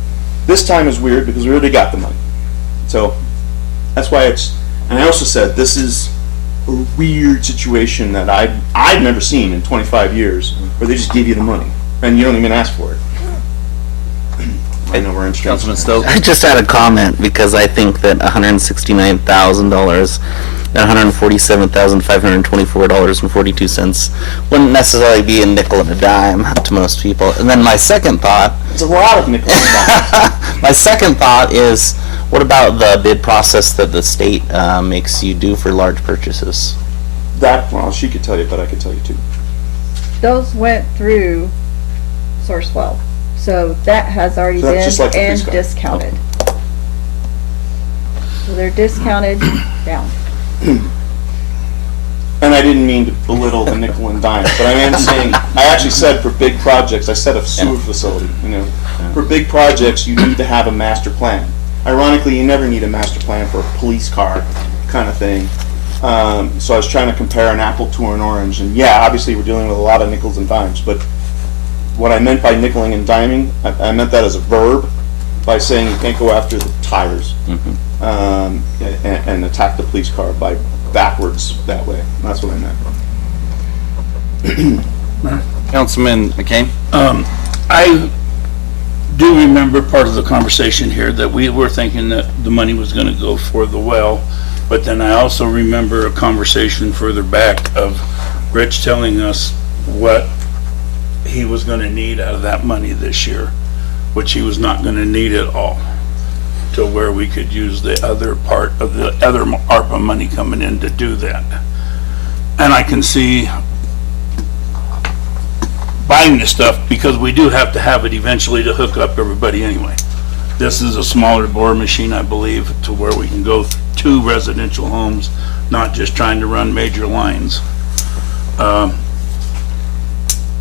This time is weird because we already got the money. So that's why and I also said this is a weird situation that I've never seen in 25 years, where they just give you the money and you don't even ask for it. I know we're in Councilman Stokes. I just had a comment because I think that $169,000 and $147,524.42 wouldn't necessarily be a nickel and a dime to most people. And then my second thought, it's a lot of nickel and dime. My second thought is, what about the bid process that the state makes you do for large purchases? Well, she could tell you, but I could tell you too. Those went through Sourcewell, so that has already So that's been just like the and police car. discounted. So they're discounted down. And I didn't mean to belittle the nickel and dime, but I am saying, I actually said for big projects, I said a sewer facility, For big projects, you need to have a master plan. Ironically, you never need a master plan for a police car kind of thing. So I was trying to compare an apple to an orange, and yeah, obviously we're dealing with a lot of nickels and dimes, but what I meant by nickeling and diming, I meant that as a verb, by saying you can't go after the tires and attack the police car by backwards that way. That's what I meant. Councilman McCain? I do remember part of the conversation here that we were thinking that the money was going to go for the well, but then I also remember a conversation further back of Rich telling us what he was going to need out of that money this year, which he was not going to need at all, to where we could use the other part of the other ARPA money coming in to do that. And I can see buying this stuff because we do have to have it eventually to hook up everybody anyway. This is a smaller bore machine, I believe, to where we can go to residential homes, not just trying to run major lines.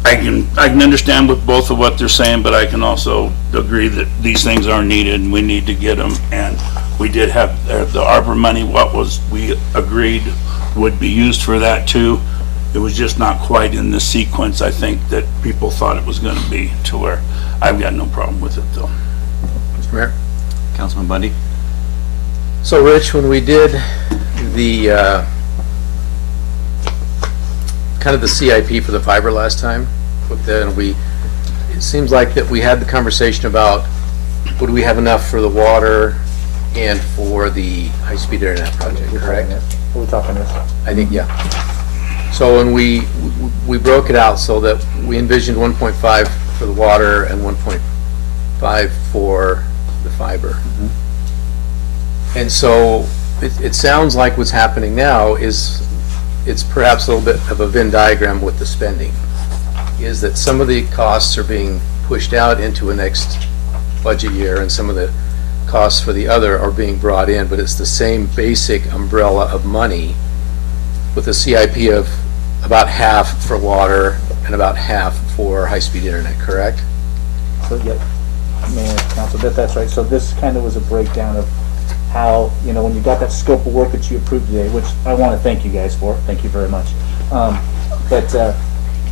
I can understand with both of what they're saying, but I can also agree that these things are needed and we need to get them. And we did have the ARPA money, we agreed would be used for that too. It was just not quite in the sequence, I think, that people thought it was going to be, to where I've got no problem with it though. Mr. Mayor? Councilman Bundy? So Rich, when we did the kind of the CIP for the fiber last time, it seems like that we had the conversation about would we have enough for the water and for the high-speed internet project, correct? Are we talking this? I think, yeah. So when we broke it out so that we envisioned 1.5 for the water and 1.5 for the fiber. And so it sounds like what's happening now is it's perhaps a little bit of a Venn diagram with the spending, is that some of the costs are being pushed out into a next budget year and some of the costs for the other are being brought in, but it's the same basic umbrella of money with a CIP of about half for water and about half for high-speed internet, correct? So, yeah, Mayor, Council, that's right. So this kind of was a breakdown of how, when you got that scope of work that you approved today, which I want to thank you guys for. Thank you very much. But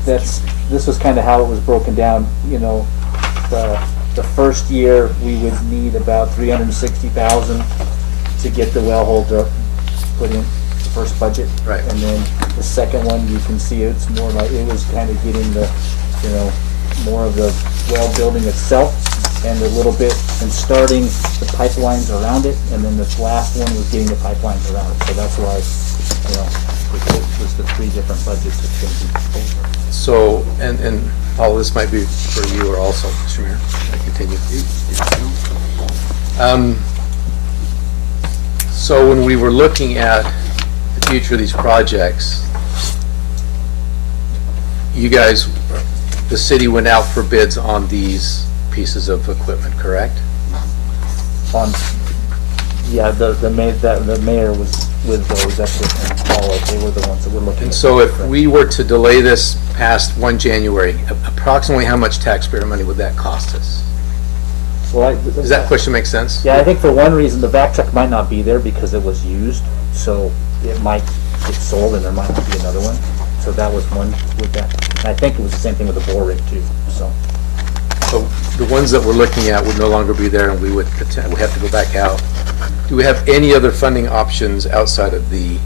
this was kind of how it was broken down. The first year we would need about $360,000 to get the well hole put in the first budget. Right. And then the second one, you can see it's more like it was kind of getting the, more of the well building itself. and a little bit, and starting the pipelines around it, and then this last one was getting the pipelines around it. So that's why, it was the 3 different budgets it's gonna be over. So, and Paul, this might be for you or also, Mr. Mayor, I continue. So when we were looking at the future of these projects, you guys, the city went out for bids on these pieces of equipment, correct? Yeah, the mayor was with those, that's what, and Paula, they were the ones that were looking. And so if we were to delay this past 1 January, approximately how much taxpayer money would that cost us? Well, Does that question make sense? Yeah, I think for one reason, the vac truck might not be there because it was used, so it might get sold and there might not be another one. So that was one with that. And I think it was the same thing with the bore rig too, so. So the ones that we're looking at would no longer be there and we would have to go back out. Do we have any other funding options outside of the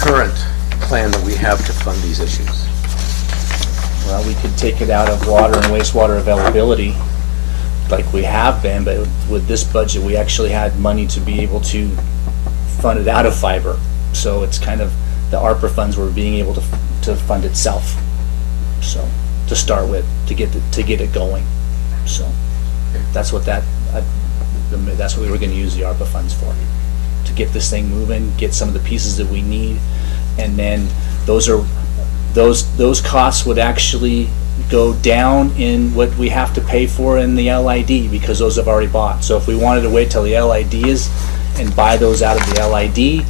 current plan that we have to fund these issues? Well, we could take it out of water and wastewater availability like we have been, but with this budget, we actually had money to be able to fund it out of fiber. So it's kind of, the ARPA funds were being able to fund itself. So, to start with, to get it going. So, that's what that's what we were gonna use the ARPA funds for. To get this thing moving, get some of the pieces that we need, and then those costs would actually go down in what we have to pay for in the LID because those have already bought. So if we wanted to wait till the LID is and buy those out of the LID,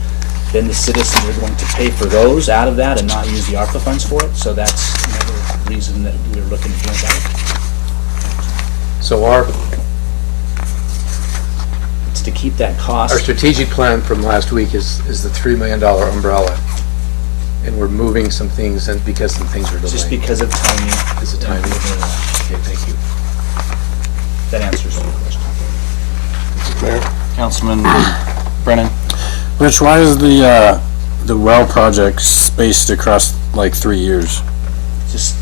then the citizens are going to pay for those out of that and not use the ARPA funds for it. So that's another reason that we're looking to do that. So It's to keep that cost. our strategic plan from last week is the $3 million umbrella. And we're moving some things and because some things are delayed. Just because of timing. Because of timing. Okay, thank you. That answers your question. Mayor? Councilman Brennan? Rich, why is the well project spaced across like 3 years? Just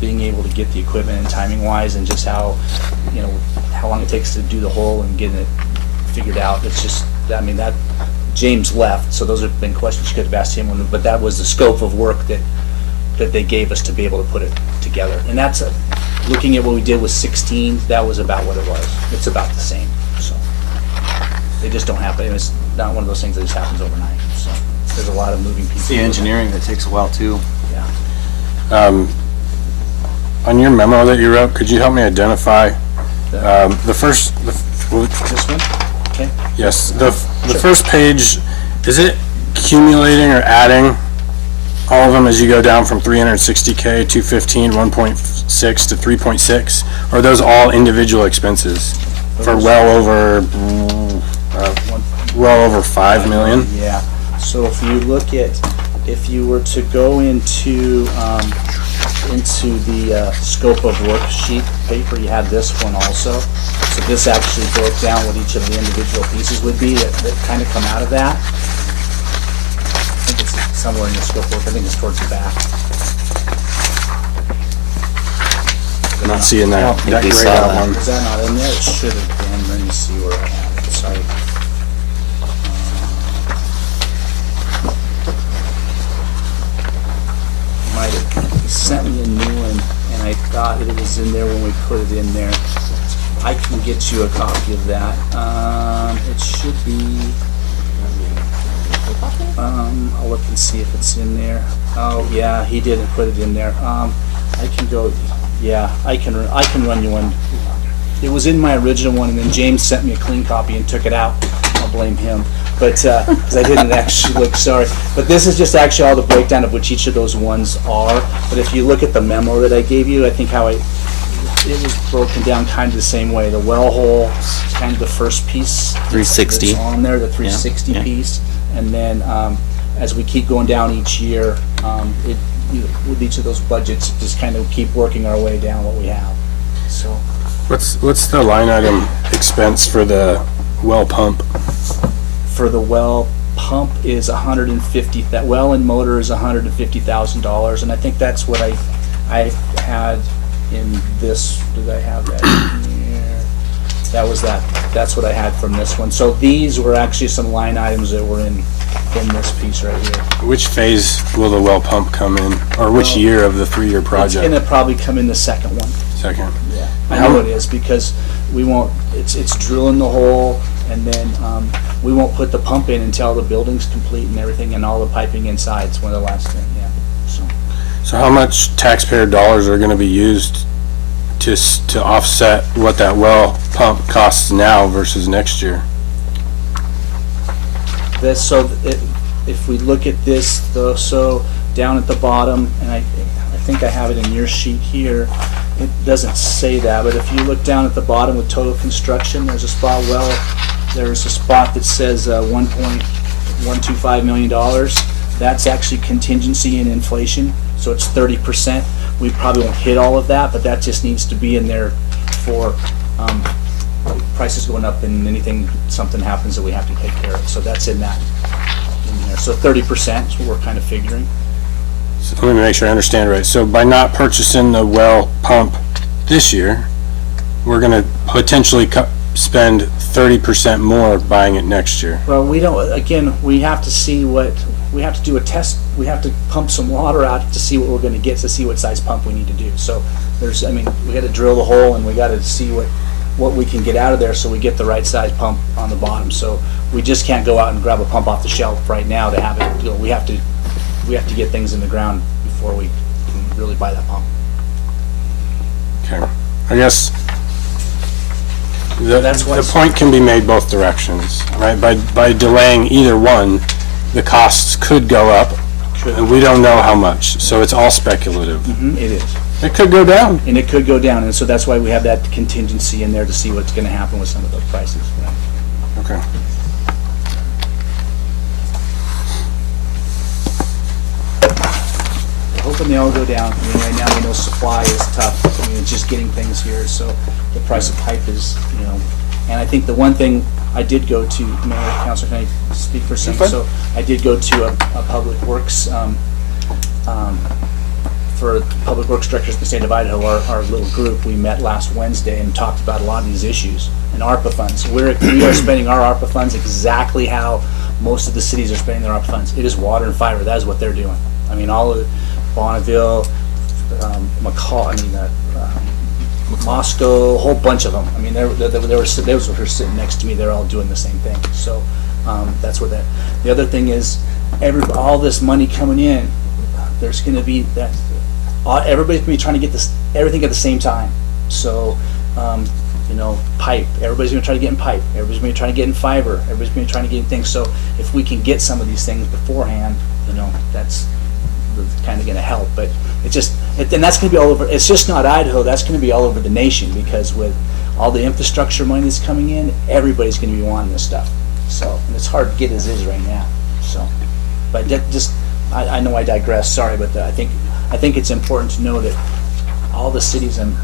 being able to get the equipment and timing wise and just how long it takes to do the hole and getting it figured out. It's just, I mean, that James left, so those have been questions you could have asked him, but that was the scope of work that they gave us to be able to put it together. And that's, looking at what we did with 16, that was about what it was. It's about the same, so. They just don't happen, it's not one of those things that just happens overnight, so. There's a lot of moving pieces. It's the engineering that takes a while too. Yeah. On your memo that you wrote, could you help me identify the first, This one? Okay. yes, the first page, is it accumulating or adding all of them as you go down from 360K, 215, 1.6 to 3.6? Or are those all individual expenses for well over 5 million? Yeah, so if you look at, if you were to go into the scope of worksheet paper, you had this one also. So this actually broke down what each of the individual pieces would be that kind of come out of that. I think it's somewhere in the scope of work, I think it's towards the back. I'm not seeing that, think that we grayed saw out that. one. Is that not in there? It should have been, let me see where I have it, sorry. Might have sent me a new one, and I thought it was in there when we put it in there. I can get you a copy of that. It should be, I'll look and see if it's in there. Oh, yeah, he didn't put it in there. I can go, yeah, I can run you one. It was in my original one, and then James sent me a clean copy and took it out. I'll blame him. But, because I didn't actually look, sorry. But this is just actually all the breakdown of which each of those ones are. But if you look at the memo that I gave you, I think how it was broken down kind of the same way. The well hole, kind of the first piece. 360. That's on there, the 360 Yeah. piece. And then, as we keep going down each year, with each of those budgets, just kind of keep working our way down what we have, so. What's the line item expense for the well pump? For the well pump is that well and motor is $150,000, and I think that's what I had in this, did I have that in here? That's what I had from this one. So these were actually some line items that were in this piece right here. Which phase will the well pump come in, or which year of the 3-year It's project? gonna probably come in the second one. Second. Yeah, I know it is, because we won't, it's drilling the hole, and then, we won't put the pump in until the building's complete and everything, and all the piping inside's one of the last thing, yeah, so. So how much taxpayer dollars are gonna be used to offset what that well pump costs now versus next year? This, so if we look at this, though, so down at the bottom, and I think I have it in your sheet here, it doesn't say that, but if you look down at the bottom with total construction, there's a spot, there's a spot that says $1.125 million. That's actually contingency and inflation, so it's 30%. We probably won't hit all of that, but that just needs to be in there for prices going up and something happens that we have to take care of. So that's in there. So 30% is what we're kind of figuring. So let me make sure I understand right. So by not purchasing the well pump this year, we're gonna potentially spend 30% more buying it next year. Well, we don't, again, we have to see we have to do a test, we have to pump some water out to see what we're gonna get, to see what size pump we need to do. So we gotta drill the hole, and we gotta see what we can get out of there, so we get the right size pump on the bottom. So we just can't go out and grab a pump off the shelf right now to have it, we have to get things in the ground before we can really buy that pump. Okay. I guess That's why the point can be made both directions, right? By delaying either one, the costs could go up, and we don't know how much, so it's all speculative. It is. It could go down. And it could go down, and so that's why we have that contingency in there to see what's gonna happen with some of those prices. Okay. We're hoping they all go down. I mean, right now we know supply is tough. I mean, it's just getting things here, so the price of pipe is, and I think the one thing I did go to, Mayor, Councilor, can I speak for a second? So I did go to a Public Works, for Public Works Directors in the state of Idaho, our little group, we met last Wednesday and talked about a lot of these issues and ARPA funds. We are spending our ARPA funds exactly how most of the cities are spending their ARPA funds. It is water and fiber. That is what they're doing. I mean, all of Bonneville, Moscow, a whole bunch of them. I mean, those were sitting next to me. They're all doing the same thing. So that's where the other thing is, all this money coming in, there's going to be that. Everybody's gonna be trying to get everything at the same time. So, pipe. Everybody's gonna try to get in pipe. Everybody's gonna try to get in fiber. Everybody's gonna try to get in things. So, if we can get some of these things beforehand, that's kind of gonna help. But and that's gonna be all over. It's just not Idaho. That's gonna be all over the nation, because with all the infrastructure money that's coming in, everybody's gonna be wanting this stuff. So, and it's hard to get as is right now. So, but I know I digress. Sorry, but I think it's important to know that all the cities and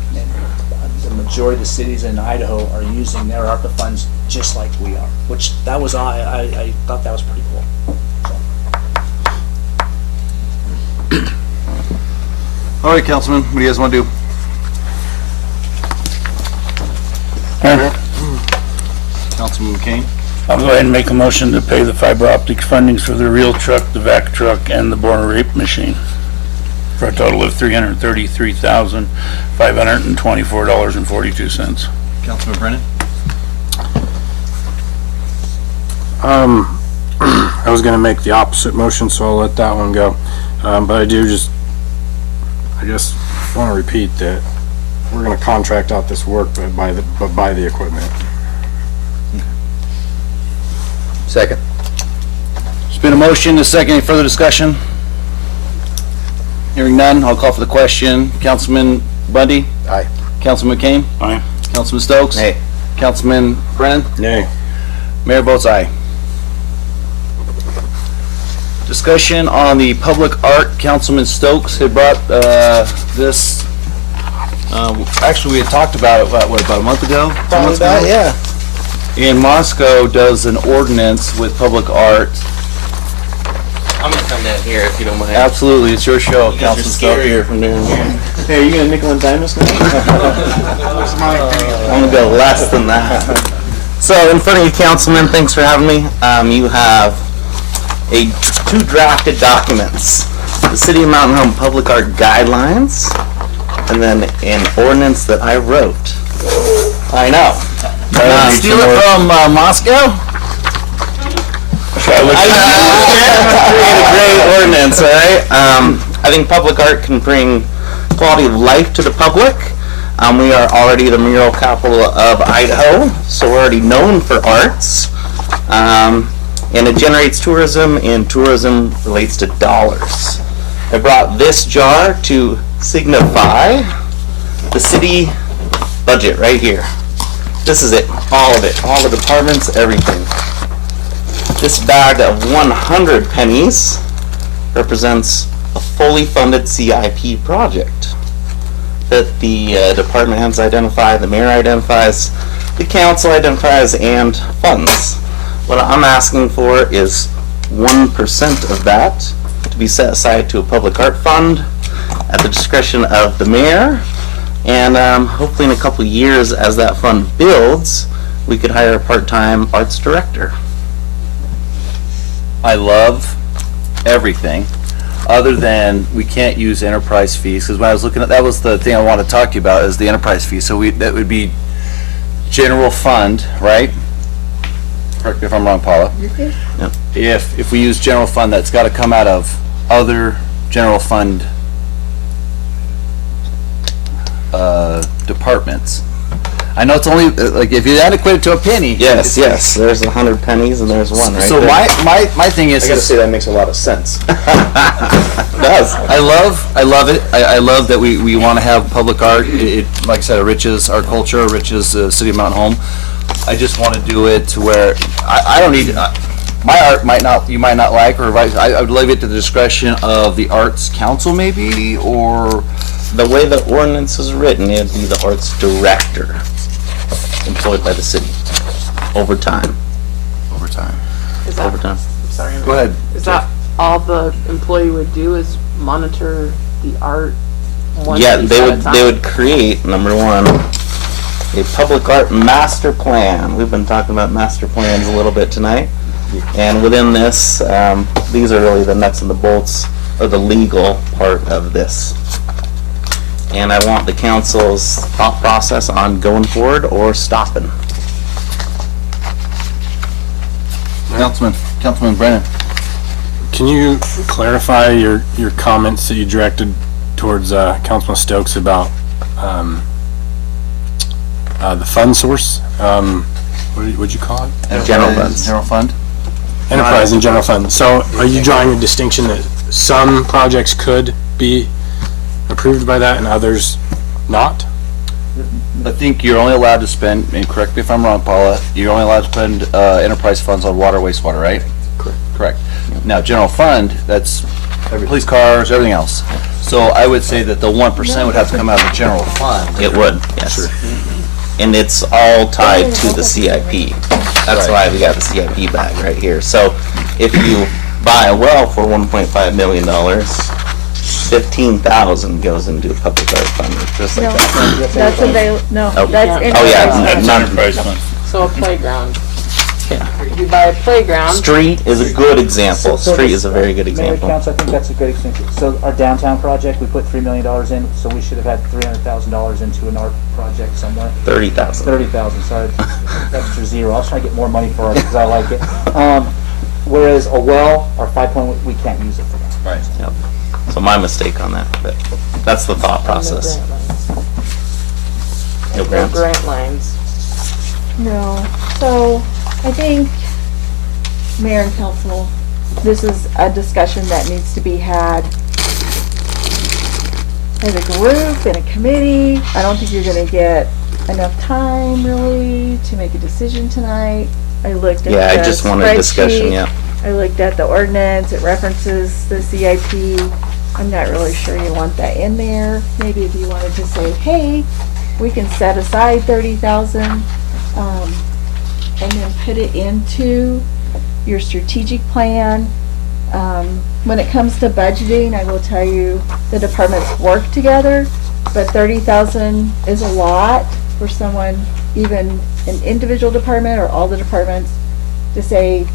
the majority of the cities in Idaho are using their ARPA funds just like we are, which I thought that was pretty cool. So. All right, Councilman, what do you guys want to do? Councilman McCain? I'll go ahead and make a motion to pay the fiber optic fundings for the reel truck, the vac truck, and the borer rape machine, for a total of $333,524.42. Councilman Brennan? I was gonna make the opposite motion, so I'll let that one go. But I just want to repeat that we're gonna contract out this work, but buy the equipment. Second. There's been a motion, a second. Any further discussion? Hearing none, I'll call for the question. Councilman Bundy? Aye. Councilman McCain? Aye. Councilman Stokes? Nay. Councilman Brennan? Nay. Mayor votes aye. Discussion on the public art. Councilman Stokes had brought this. Actually, we had talked about it, about a month ago? Probably about, yeah. And Moscow does an ordinance with public art I'm gonna come down here if you don't mind. Absolutely, it's your show, You guys are Councilman Stowe. scarier from down here. Hey, are you gonna nickel and dime us now? I'm gonna go less than that. So, in front of you, Councilman, thanks for having me. You have two drafted documents. The City of Mountain Home Public Art Guidelines, and then an ordinance that I wrote. I know. Steal it from Moscow? Create a great ordinance, all right? I think public art can bring quality of life to the public. We are already the mural capital of Idaho, so we're already known for arts. And it generates tourism, and tourism relates to dollars. I brought this jar to signify the city budget right here. This is it, all of it, all the departments, everything. This bag of 100 pennies represents a fully funded CIP project that the department heads identify, the mayor identifies, the council identifies, and funds. What I'm asking for is 1% of that to be set aside to a public art fund at the discretion of the mayor. And hopefully in a couple of years, as that fund builds, we could hire a part-time arts director. I love everything, other than we can't use enterprise fees, because when I was looking at, that was the thing I wanted to talk to you about, is the enterprise fee. So that would be general fund, right? Correct me if I'm wrong, Paula. Yep. If we use general fund, that's got to come out of other general fund departments. I know it's only, like, if you adequate it to a penny. Yes, yes, there's 100 pennies and there's one right So there. my thing is, I gotta say, that makes a lot of sense. It does. I love it. I love that we want to have public art. It, like I said, enriches our culture, enriches the city of Mountain Home. I just want to do it to where I don't need, my art you might not like, or I would leave it to the discretion of the arts council maybe, or The way the ordinance is written, it'd be the arts director employed by the city over time. over time. Is that, Over time. sorry. Go ahead. Is that all the employee would do, is monitor the art one Yeah, piece they at a would time? create, number one, a public art master plan. We've been talking about master plans a little bit tonight. And within this, these are really the nuts and the bolts of the legal part of this. And I want the council's thought process on going forward or stopping. Councilman Brennan. Can you clarify your comments that you directed towards Councilman Stokes about the fund source? What'd you call it? General funds. General fund? Enterprise and general fund. So are you drawing a distinction that some projects could be approved by that and others not? I think you're only allowed to spend, and correct me if I'm wrong, Paula, you're only allowed to spend enterprise funds on water, wastewater, right? Correct. Now, general fund, that's police cars, everything else. So I would say that the 1% would have to come out of the general fund. It would, yes. And it's all tied to the CIP. That's why we got the CIP bag right here. So if you buy a well for $1.5 million, 15,000 goes into a public art fund, just like that. That's Oh. that's Oh, yeah, That's not, enterprise fund. So a playground. Yeah. If you buy a playground, Street is a good example. Street is a very good Mayor, example. Council, I think that's a good example. So our downtown project, we put $3 million in, so we should have had $300,000 into an art project somewhere. 30,000. 30,000, sorry, extra zero. I was trying to get more money for it because I like it. Whereas a well, our 5 we can't use it for that. Right. Yep. So my mistake on that, but that's the thought process. No no grants. grant lines. No. So I think, Mayor and Council, this is a discussion that needs to be had as a group, in a committee. I don't think you're gonna get enough time really to make a decision tonight. I looked at Yeah, I the just wanted a discussion, spreadsheet. yeah. I looked at the ordinance, it references the CIP. I'm not really sure you want that in there. Maybe if you wanted to say, hey, we can set aside 30,000, and then put it into your strategic plan, When it comes to budgeting, I will tell you, the departments work together, but 30,000 is a lot for someone, even an individual department or all the departments, to say,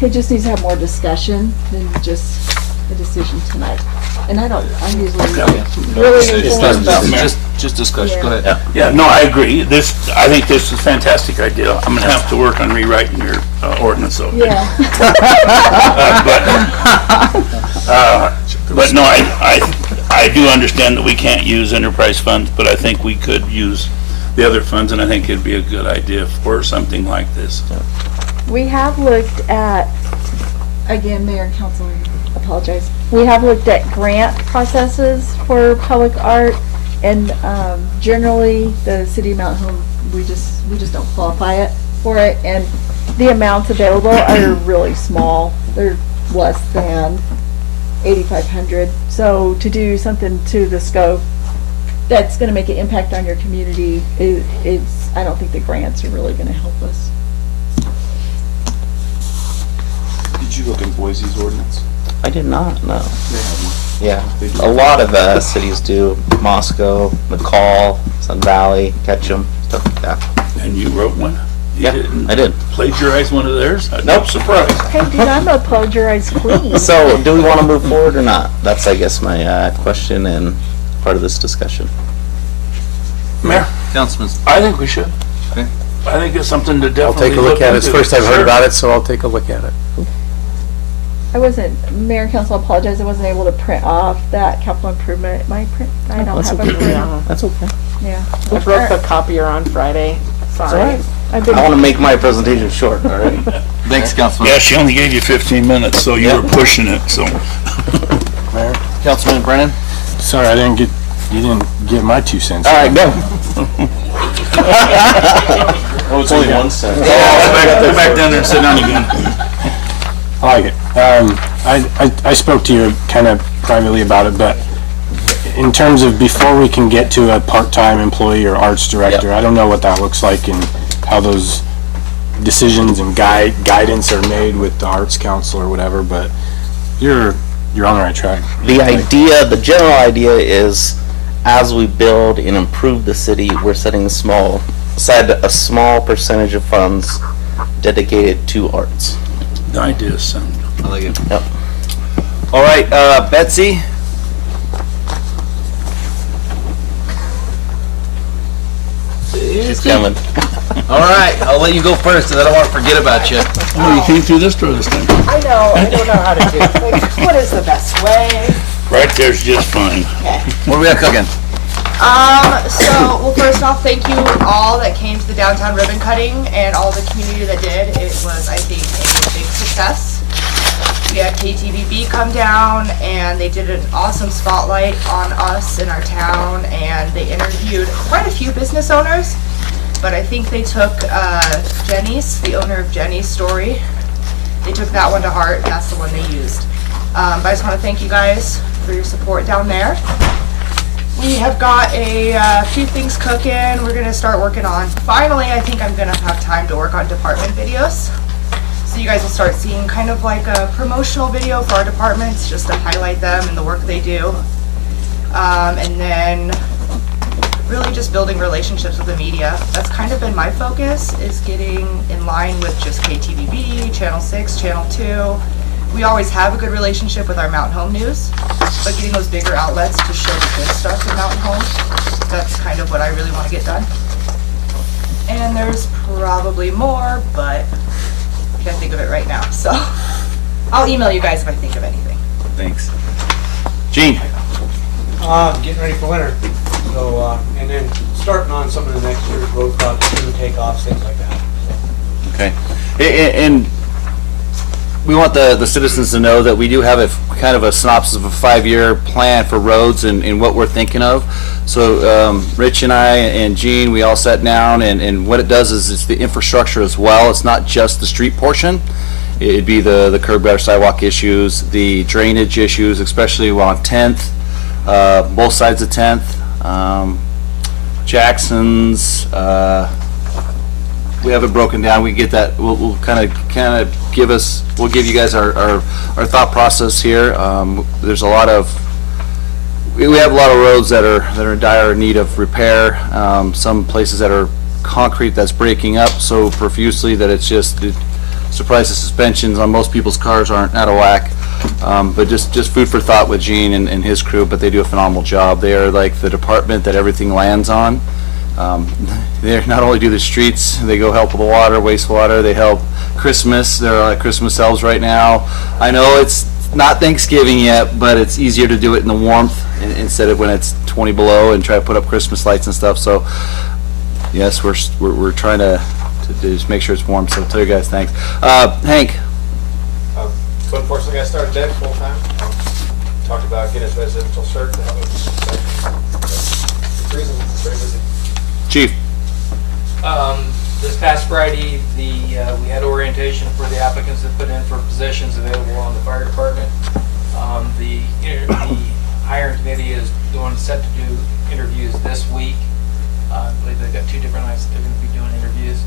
it just needs to have more discussion than just a decision tonight. And I'm usually really informed, but Just discussion, go Yeah. ahead. Yeah, no, I agree. I think this is a fantastic idea. I'm gonna have to work on rewriting your ordinance, though. yeah. But no, I do understand that we can't use enterprise funds, but I think we could use the other funds, and I think it'd be a good idea for something like this. We have looked at, again, Mayor and Council, I apologize. We have looked at grant processes for public art, and generally, the city of Mount Home, we just don't qualify for it, and the amounts available are really small. They're less than 8,500. So to do something to the scope that's going to make an impact on your community, I don't think the grants are really going to help us. Did you look in Boise's ordinance? I did not, no. They have one. Yeah, They do. a lot of cities do. Moscow, McCall, Sun Valley, Ketchum, stuff like that. And you wrote one? You Yeah, didn't I did. plagiarize one of theirs? I'm Nope. surprised. Hey, dude, I'm a plagiarized queen. So, do we want to move forward or not? That's, I guess, my question and part of this discussion. Mayor, Councilman, I think we should. Okay. I think it's something to I'll definitely take a look at it. It's the first I've heard Sure. about it, so I'll take a look at it. I wasn't, Mayor and Council, I apologize, I wasn't able to print off that capital improvement. I don't That's have a okay. print. Yeah. That's okay. Yeah. I broke the copier on Friday. Sorry. I've I want to been, make my presentation short, all right? thanks, Councilman. Yeah, she only gave you 15 minutes, so you Yeah. were pushing it, so. Mayor, Councilman Brennan? sorry, you didn't get my 2 cents. All right, go. Oh, it's only 1 cent. Go back down there and sit down again. I like it. I spoke to you kind of privately about it, but in terms of before we can get to a part-time employee or arts director, Yep. I don't know what that looks like and how those decisions and guidance are made with the arts council or whatever, but you're on the right track. The general idea is, as we build and improve the city, we're setting aside a small percentage of funds dedicated to arts. The idea is sound. I like it. Yep. All right, Betsy? She's coming. All right, I'll let you go first, because I don't want to forget about you. Oh, you came through this door this time. I know, I don't know how to do it. Like, what is the best way? Right there's just fine. What do we got cooking? Well, first off, thank you all that came to the downtown ribbon cutting and all the community that did. It was, I think, a big success. We had KTVB come down and they did an awesome spotlight on us in our town, and they interviewed quite a few business owners. But I think they took Jenny's, the owner of Jenny's story. They took that one to heart, and that's the one they used. But I just want to thank you guys for your support down there. We have got a few things cooking. We're gonna start working on, finally, I think I'm gonna have time to work on department videos. So you guys will start seeing kind of like a promotional video for our departments, just to highlight them and the work they do. And then really just building relationships with the media. That's kind of been my focus, is getting in line with just KTVB, Channel 6, Channel 2. We always have a good relationship with our Mountain Home News, but getting those bigger outlets to show the good stuff in Mountain Home, that's kind of what I really want to get done. And there's probably more, but I can't think of it right now, so I'll email you guys if I think of anything. Thanks. Gene? Getting ready for winter, so, and then starting on some of the next year's road projects, new takeoffs, things like that. Okay. And we want the citizens to know that we do have a kind of a synopsis of a 5-year plan for roads and what we're thinking of. So Rich and I and Gene, we all sat down, and what it does is it's the infrastructure as well. It's not just the street portion. It'd be the curb gutter sidewalk issues, the drainage issues, especially on 10th, both sides of 10th, Jackson's, we have it broken down. We get that. We'll kind of we'll give you guys our thought process here. There's a lot of we have a lot of roads that are in dire need of repair. Some places that are concrete that's breaking up so profusely that it's just surprise the suspensions on most people's cars aren't out of whack. But just food for thought with Gene and his crew, but they do a phenomenal job. They are like the department that everything lands on. They not only do the streets, they go help with the water, wastewater, they help Christmas. They're like Christmas elves right now. I know it's not Thanksgiving yet, but it's easier to do it in the warmth instead of when it's 20 below and try to put up Christmas lights and stuff. So yes, we're trying to just make sure it's warm. So tell you guys thanks. Hank. So unfortunately, I started dead full time. Talked about getting his residential cert to help me with the reason it's very busy. Chief. This past Friday, we had orientation for the applicants that put in for positions available on the fire department. The hiring committee is set to do interviews this week. I believe they've got 2 different nights that they're going to be doing interviews.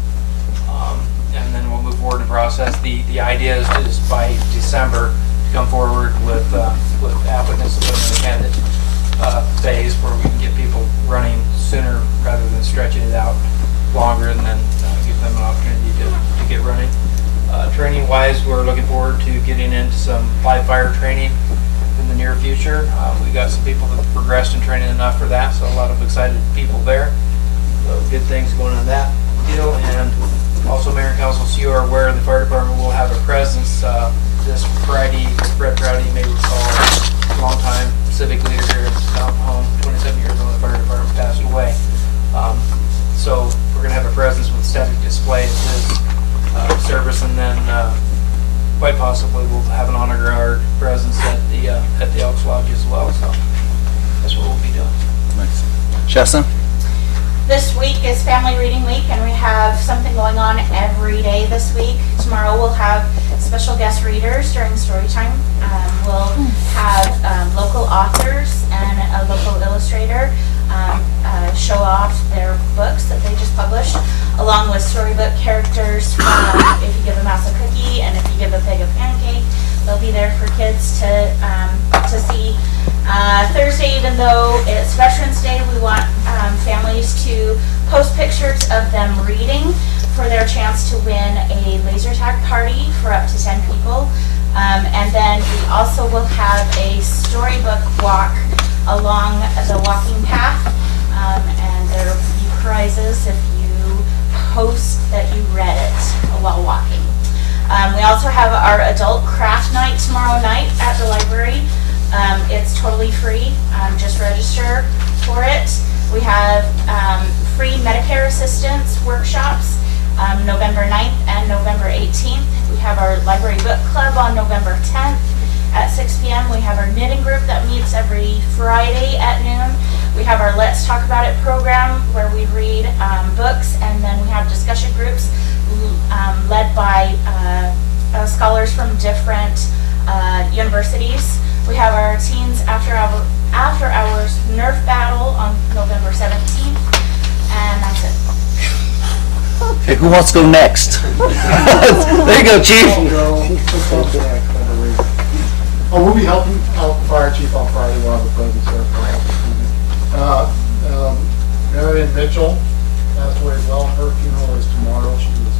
And then we'll move forward in the process. The idea is by December to come forward with applicants to put in the candidate phase where we can get people running sooner rather than stretching it out longer, and then give them an opportunity to get running. Training wise, we're looking forward to getting into some live fire training in the near future. We've got some people that have progressed in training enough for that, so a lot of excited people there. So good things going on that deal. And also, Mayor and Council, so you are aware the fire department will have a presence this Friday. Fred Prouty, you may recall, a long-time civic leader here in Mountain Home, 27 years on the fire department, passed away. So we're going to have a presence with static display at his service, and then quite possibly we'll have an honor guard presence at the Elks Lodge as well. So that's what we'll be doing. Nice. Shasta? This week is Family Reading Week, and we have something going on every day this week. Tomorrow we'll have special guest readers during story time. We'll have local authors and a local illustrator show off their books that they just published, along with storybook characters. If you give a mouse a cookie and if you give a pig a pancake, they'll be there for kids to see. Thursday, even though it's Veterans Day, we want families to post pictures of them reading for their chance to win a laser tag party for up to 10 people. And then we also will have a storybook walk along the walking path, and there will be prizes if you post that you read it while walking. We also have our adult craft night tomorrow night at the library. It's totally free, just register for it. We have free Medicare assistance workshops November 9th and November 18th. We have our library book club on November 10th at 6 p.m. We have our knitting group that meets every Friday at noon. We have our Let's Talk About It program where we read books, and then we have discussion groups led by scholars from different universities. We have our Teens After Hours Nerf Battle on November 17th, and that's it. Okay, who wants to go next? There you go, Chief. Oh, we'll be helping out the fire chief on Friday. We'll have a presence there. Marion Mitchell passed away as well. Her funeral is tomorrow. She was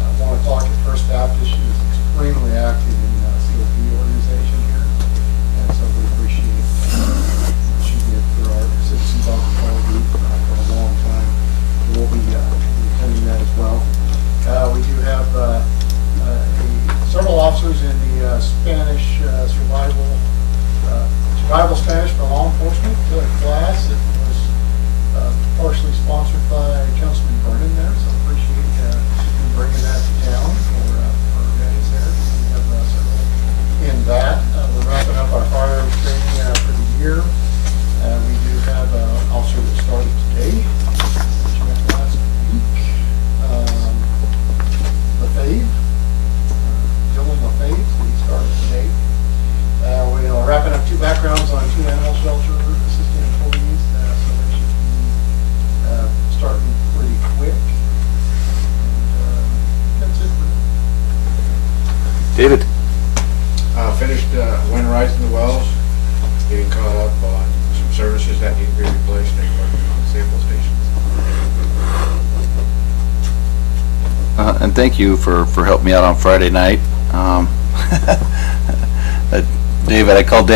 at 1 o'clock at First Baptist. She was extremely active in the COP organization here, and so we appreciate what she did for our citizens on the call group for a long time. We'll be attending that as well. We do have several officers in the Spanish survival Spanish for law enforcement class. It was partially sponsored by Councilman Vernon there, so appreciate you bringing that to town for guys there. We have several in that. We're wrapping up our fire training for the year. We do have an officer that David? Finished winterizing the wells, getting caught up on some services that need to be replaced and working on the sample stations. And thank you for helping me out on Friday night. David, I called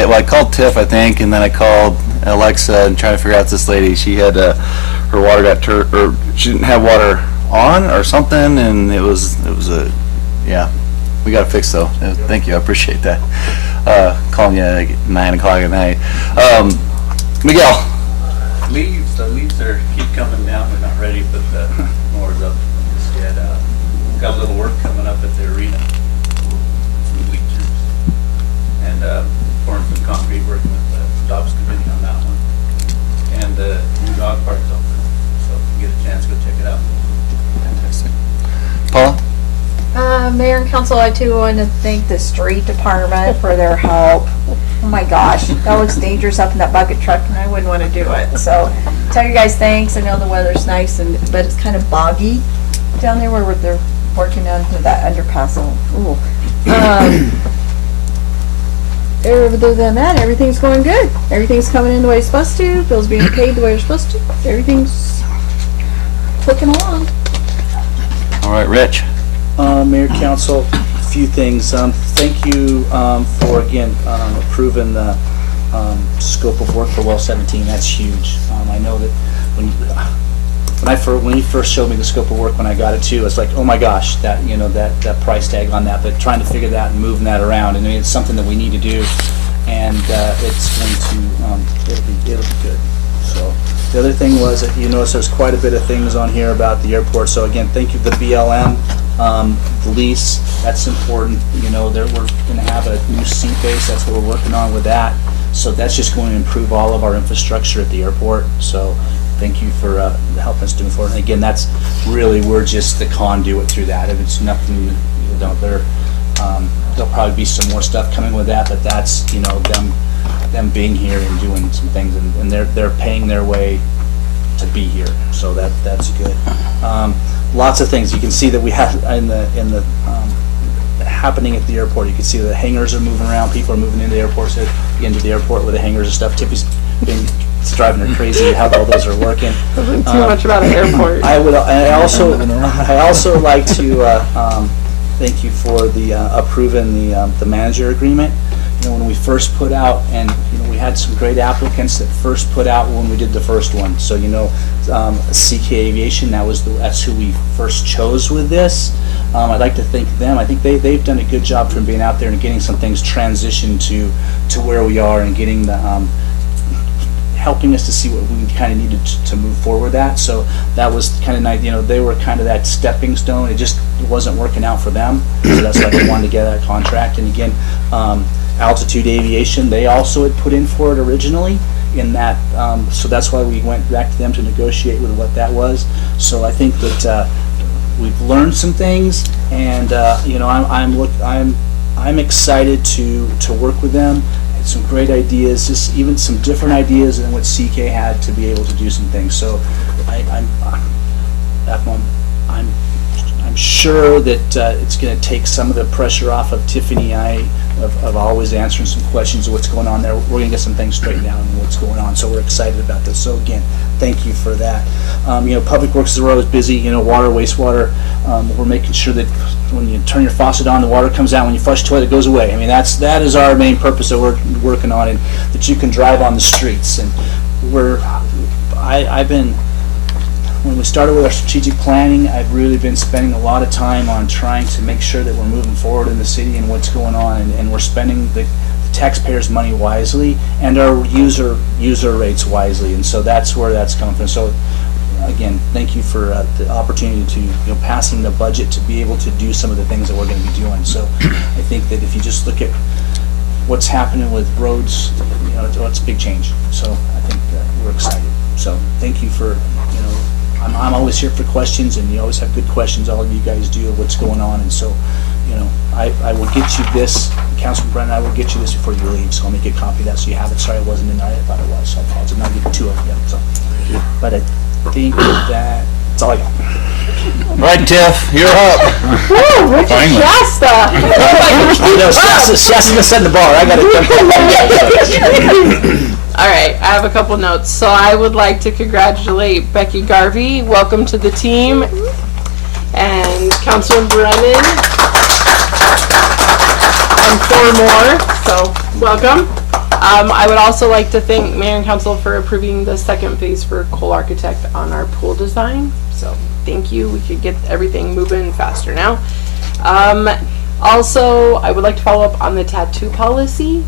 Tiff, I think, and then I called Alexa and trying to figure out this lady. She had her water got or she didn't have water on or something, and it was yeah. We got it fixed though. Thank you, I appreciate that. Calling you at 9 o'clock at night. Miguel. The leaves are keep coming down. We're not ready to put the mowers up just yet. Got a little work coming up at the arena. Some bleachers. And pouring some concrete, working with the Dobbs Committee on that one. And the new dog park's open. So if you get a chance, go check it out. Fantastic. Paula? Mayor and council, I too want to thank the street department for their help. Oh my gosh, that looks dangerous up in that bucket truck and I wouldn't want to do it. So tell you guys thanks. I know the weather's nice but it's kind of boggy down there where they're working on that underpass. Ooh. Other than that, everything's going good. Everything's coming in the way it's supposed to. Bills being paid the way they're supposed to. Everything's clicking along. All right, Rich. Mayor, council, a few things. Thank you for, again, approving the scope of work for well 17. That's huge. I know that when you first showed me the scope of work when I got it too, it's like, oh my gosh, that that price tag on that. But trying to figure that and moving that around, and it's something that we need to do, and it's going to it'll be good. So the other thing was that you notice there's quite a bit of things on here about the airport. So again, thank you for the BLM. The lease, that's important. We're going to have a new seat base. That's what we're working on with that. So that's just going to improve all of our infrastructure at the airport. So thank you for helping us move forward. And again, that's really, we're just the conduit through that. If it's nothing, there'll probably be some more stuff coming with that, but that's, them being here and doing some things, and they're paying their way to be here. So that's good. Lots of things you can see that we have in the happening at the airport. You can see the hangars are moving around. People are moving into the airport, with the hangars and stuff. Tiffy's it's driving her crazy how all those are working. Too much about an airport. I also like to thank you for the approving the manager agreement. When we first put out, and we had some great applicants that first put out when we did the first one. So CK Aviation, that's who we first chose with this. I'd like to thank them. I think they've done a good job from being out there and getting some things transitioned to where we are, and getting the helping us to see what we kind of needed to move forward at. So that was kind of nice. They were kind of that stepping stone. It just wasn't working out for them, so that's why they wanted to get that contract. And again, Altitude Aviation, they also had put in for it originally in that, so that's why we went back to them to negotiate with what that was. So I think that we've learned some things, and I'm excited to work with them. Had some great ideas, just even some different ideas than what CK had to be able to do some things. So I'm sure that it's going to take some of the pressure off of Tiffany and I of always answering some questions of what's going on there. We're going to get some things straightened out and what's going on. So we're excited about this. So again, thank you for that. Public Works is always busy. Water, wastewater. We're making sure that when you turn your faucet on, the water comes out. When you flush the toilet, it goes away. I mean, that is our main purpose that we're working on, and that you can drive on the streets. And when we started with our strategic planning, I've really been spending a lot of time on trying to make sure that we're moving forward in the city and what's going on, and we're spending the taxpayers' money wisely and our user rates wisely, and so that's where that's coming from. So again, thank you for the opportunity to passing the budget to be able to do some of the things that we're going to be doing. So I think that if you just look at what's happening with roads, it's a big change. So I think we're excited. So thank you for I'm always here for questions, and you always have good questions. All of you guys do of what's going on, and so, I will get you this, Councilman Brennan. I will get you this before you leave, so I'll make a copy of that so you have it. Sorry, I wasn't in there. I thought it was, so I apologize. I'm not getting two of them yet. So, but I think that's all I got. Right, Tiff, you're up. Woo, Richard Finally. Shasta. Shasta's setting the bar. I got it. All right, I have a couple notes. So I would like to congratulate Becky Garvey. Welcome to the team. And Councilman Brennan. And 4 more, so welcome. I would also like to thank Mayor and Council for approving the second phase for Cole Architect on our pool design. So thank you. We could get everything moving faster now. Also, I would like to follow up on the tattoo policy.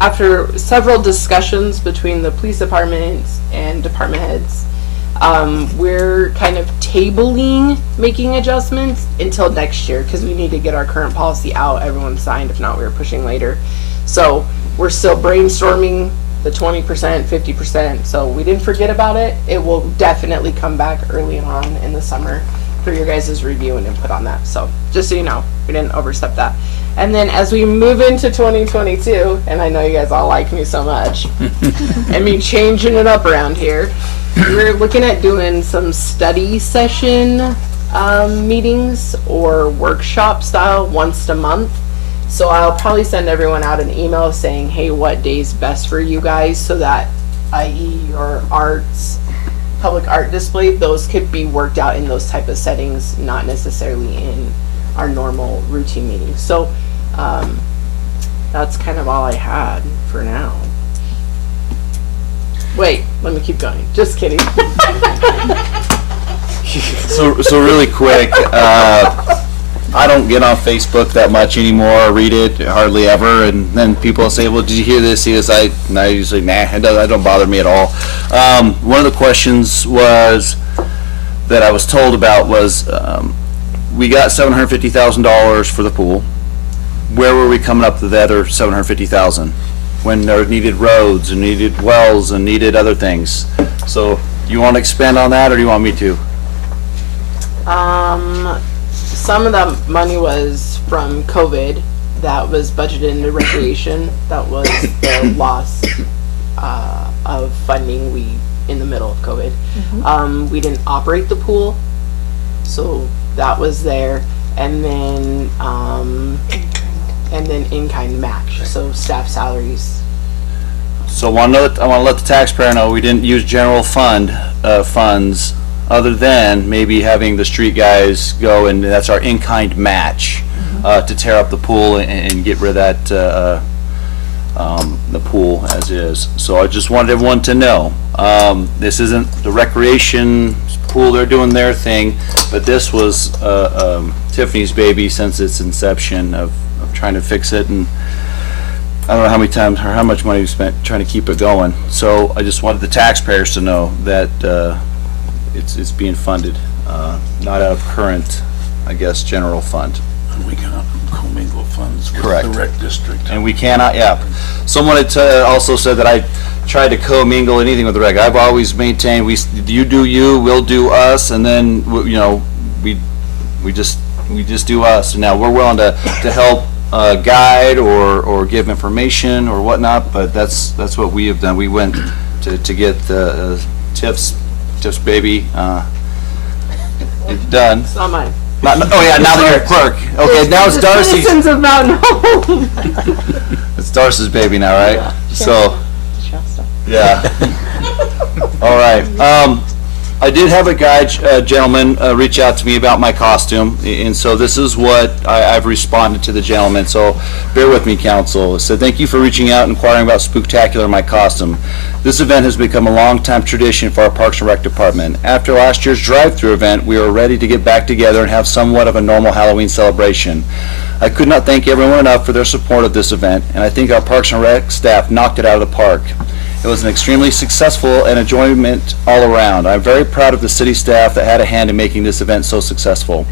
After several discussions between the police departments and department heads, we're kind of tabling making adjustments until next year because we need to get our current policy out. Everyone signed. If not, we were pushing later. So we're still brainstorming the 20%, 50%. So we didn't forget about it. It will definitely come back early on in the summer for your guys' review and input on that. So just so you know, we didn't overstep that. And then as we move into 2022, and I know you guys all like me so much, and me changing it up around here, we're looking at doing some study session meetings or workshop style once a month. So I'll probably send everyone out an email saying, hey, what day's best for you guys, so that, i.e. your arts, public art display, those could be worked out in those type of settings, not necessarily in our normal routine meetings. So that's kind of all I had for now. Wait, let me keep going. Just kidding. So really quick, I don't get on Facebook that much anymore, or read it hardly ever, and then people say, well, did you hear this, see this? I usually, it don't bother me at all. One of the questions was, that I was told about was, we got $750,000 for the pool. Where were we coming up with the other $750,000? When there needed roads and needed wells and needed other things. So, you want to expand on that, or do you want me to? Some of that money was from COVID that was budgeted into recreation. That was the loss of funding in the middle of COVID. We didn't operate the pool, so that was there. And then in-kind match, so staff salaries. So I want to let the taxpayer know we didn't use general fund funds, other than maybe having the street guys go, and that's our in-kind match to tear up the pool and get rid of that the pool as is. So I just wanted everyone to know, this isn't the recreation pool, they're doing their thing, but this was Tiffany's baby since its inception of trying to fix it, and I don't know how many times or how much money we spent trying to keep it going. So I just wanted the taxpayers to know that it's being funded, not out of current, I guess, general fund. And we cannot commingle funds with Correct. the rec district. And we cannot, yeah. Someone had also said that I tried to commingle anything with the rec. I've always maintained you do you, we'll do us, and then we just do us. Now we're willing to help guide or give information or whatnot, but that's what we have done. We went to get Tiff's baby done. It's not mine. Now that you're a clerk. Okay, now it's Darcy's. Citizens of Mountain Home. It's Darcy's baby now, right? Yeah. So, Shasta. yeah. All right. I did have a gentleman reach out to me about my costume, and so this is what I've responded to the gentleman. So bear with me, council. It said, thank you for reaching out and inquiring about Spooktacular, my costume. This event has become a long-time tradition for our Parks and Rec department. After last year's drive-through event, we are ready to get back together and have somewhat of a normal Halloween celebration. I could not thank everyone enough for their support of this event, and I think our Parks and Rec staff knocked it out of the park. It was an extremely successful and enjoyment all around. I'm very proud of the city staff that had a hand in making this event so successful.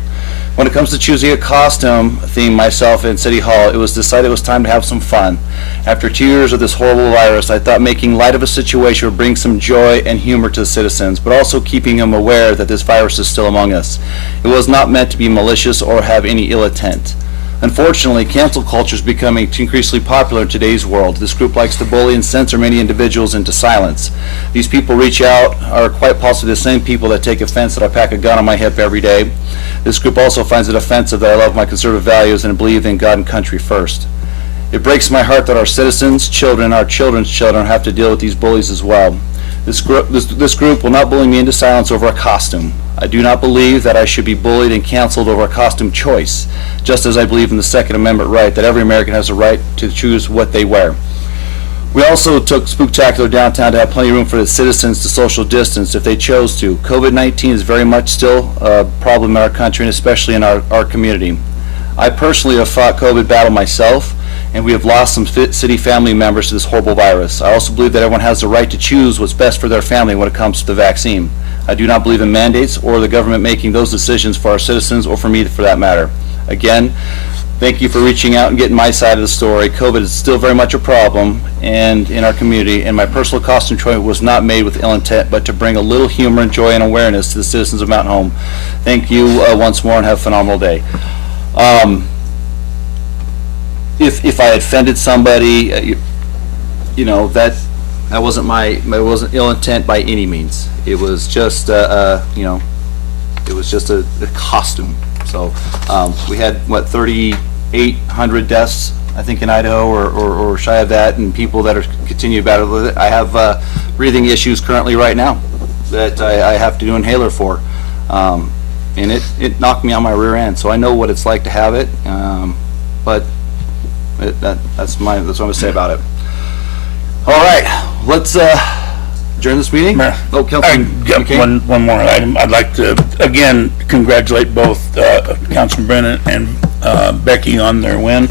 When it comes to choosing a costume theme myself in City Hall, it was decided it was time to have some fun. After 2 years of this horrible virus, I thought making light of a situation would bring some joy and humor to the citizens, but also keeping them aware that this virus is still among us. It was not meant to be malicious or have any ill intent. Unfortunately, cancel culture is becoming increasingly popular in today's world. This group likes to bully and censor many individuals into silence. These people reach out are quite possibly the same people that take offense that I pack a gun on my hip every day. This group also finds it offensive that I love my conservative values and believe in God and country first. It breaks my heart that our citizens, children, our children's children have to deal with these bullies as well. This group will not bully me into silence over a costume. I do not believe that I should be bullied and canceled over a costume choice, just as I believe in the Second Amendment right that every American has a right to choose what they wear. We also took Spooktacular downtown to have plenty of room for the citizens to social distance if they chose to. COVID-19 is very much still a problem in our country and especially in our community. I personally have fought COVID battle myself, and we have lost some city family members to this horrible virus. I also believe that everyone has the right to choose what's best for their family when it comes to the vaccine. I do not believe in mandates or the government making those decisions for our citizens or for me for that matter. Again, thank you for reaching out and getting my side of the story. COVID is still very much a problem and in our community, and my personal costume choice was not made with ill intent, but to bring a little humor and joy and awareness to the citizens of Mountain Home. Thank you once more and have a phenomenal day. If I offended somebody, you know, that wasn't it wasn't ill intent by any means. It was just, you know, it was just a costume. So we had, what, 3,800 deaths, I think, in Idaho, or shy of that, and people that are continuing to battle with it. I have breathing issues currently right now that I have to do inhaler for. And it knocked me on my rear end, so I know what it's like to have it. But that's what I'm going to say about it. All right, let's adjourn this meeting. Oh, Councilman McCain. One more item. I'd like to again congratulate both Councilman Brennan and Becky on their win,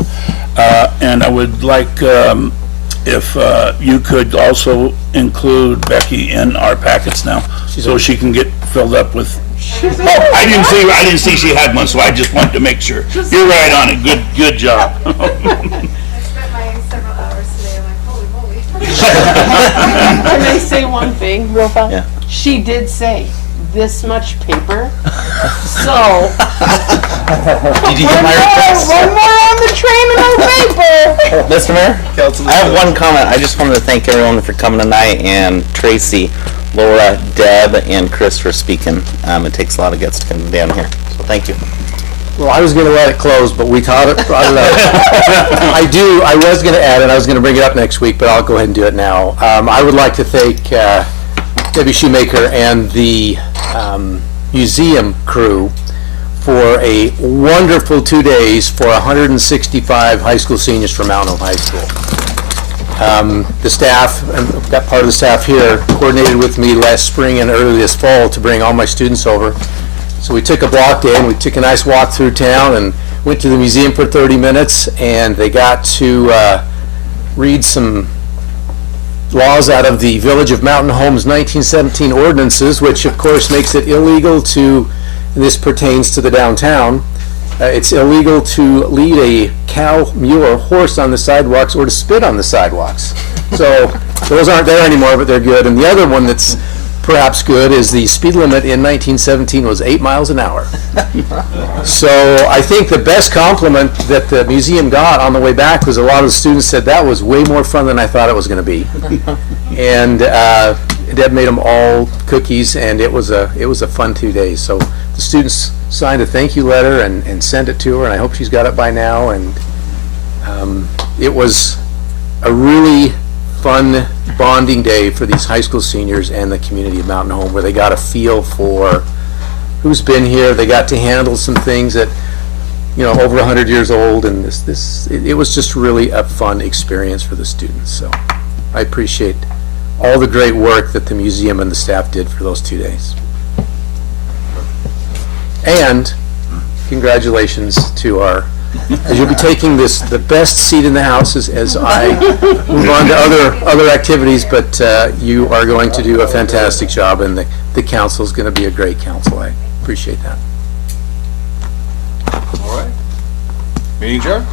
and I would like if you could also include Becky in our packets now, so she can get filled up with. Oh, I didn't see she had one, so I just wanted to make sure. You're right on it. Good job. I spent my several hours today. I'm like, holy moly. Can I say one thing real fast? Yeah. She did say this much paper. So Did you get my request? one more on the train and no paper. Mr. Mayor, I have one comment. I just wanted to thank everyone for coming tonight, and Tracy, Laura, Deb, and Chris for speaking. It takes a lot of guts to come down here, so thank you. Well, I was going to let it close, but we brought it up. I was going to add it. I was going to bring it up next week, but I'll go ahead and do it now. I would like to thank Debbie Shoemaker and the museum crew for a wonderful 2 days for 165 high school seniors from Mountain Home High School. The staff, and I've got part of the staff here, coordinated with me last spring and early this fall to bring all my students over. So we took a block day and we took a nice walk through town and went to the museum for 30 minutes, and they got to read some laws out of the Village of Mountain Home's 1917 ordinances, which of course makes it illegal to, and this pertains to the downtown, it's illegal to lead a cow, mule, or horse on the sidewalks or to spit on the sidewalks. So those aren't there anymore, but they're good. And the other one that's perhaps good is the speed limit in 1917 was 8 miles an hour. So I think the best compliment that the museum got on the way back was a lot of the students said that was way more fun than I thought it was going to be. And Deb made them all cookies, and it was a fun 2 days. So the students signed a thank you letter and sent it to her, and I hope she's got it by now. And it was a really fun bonding day for these high school seniors and the community of Mountain Home, where they got a feel for who's been here. They got to handle some things that, you know, over 100 years old, and it was just really a fun experience for the students. So I appreciate all the great work that the museum and the staff did for those 2 days. And congratulations to our, as you'll be taking the best seat in the house as I move on to other activities, but you are going to do a fantastic job, and the council is going to be a great council. I appreciate that. All right. Meeting adjourned.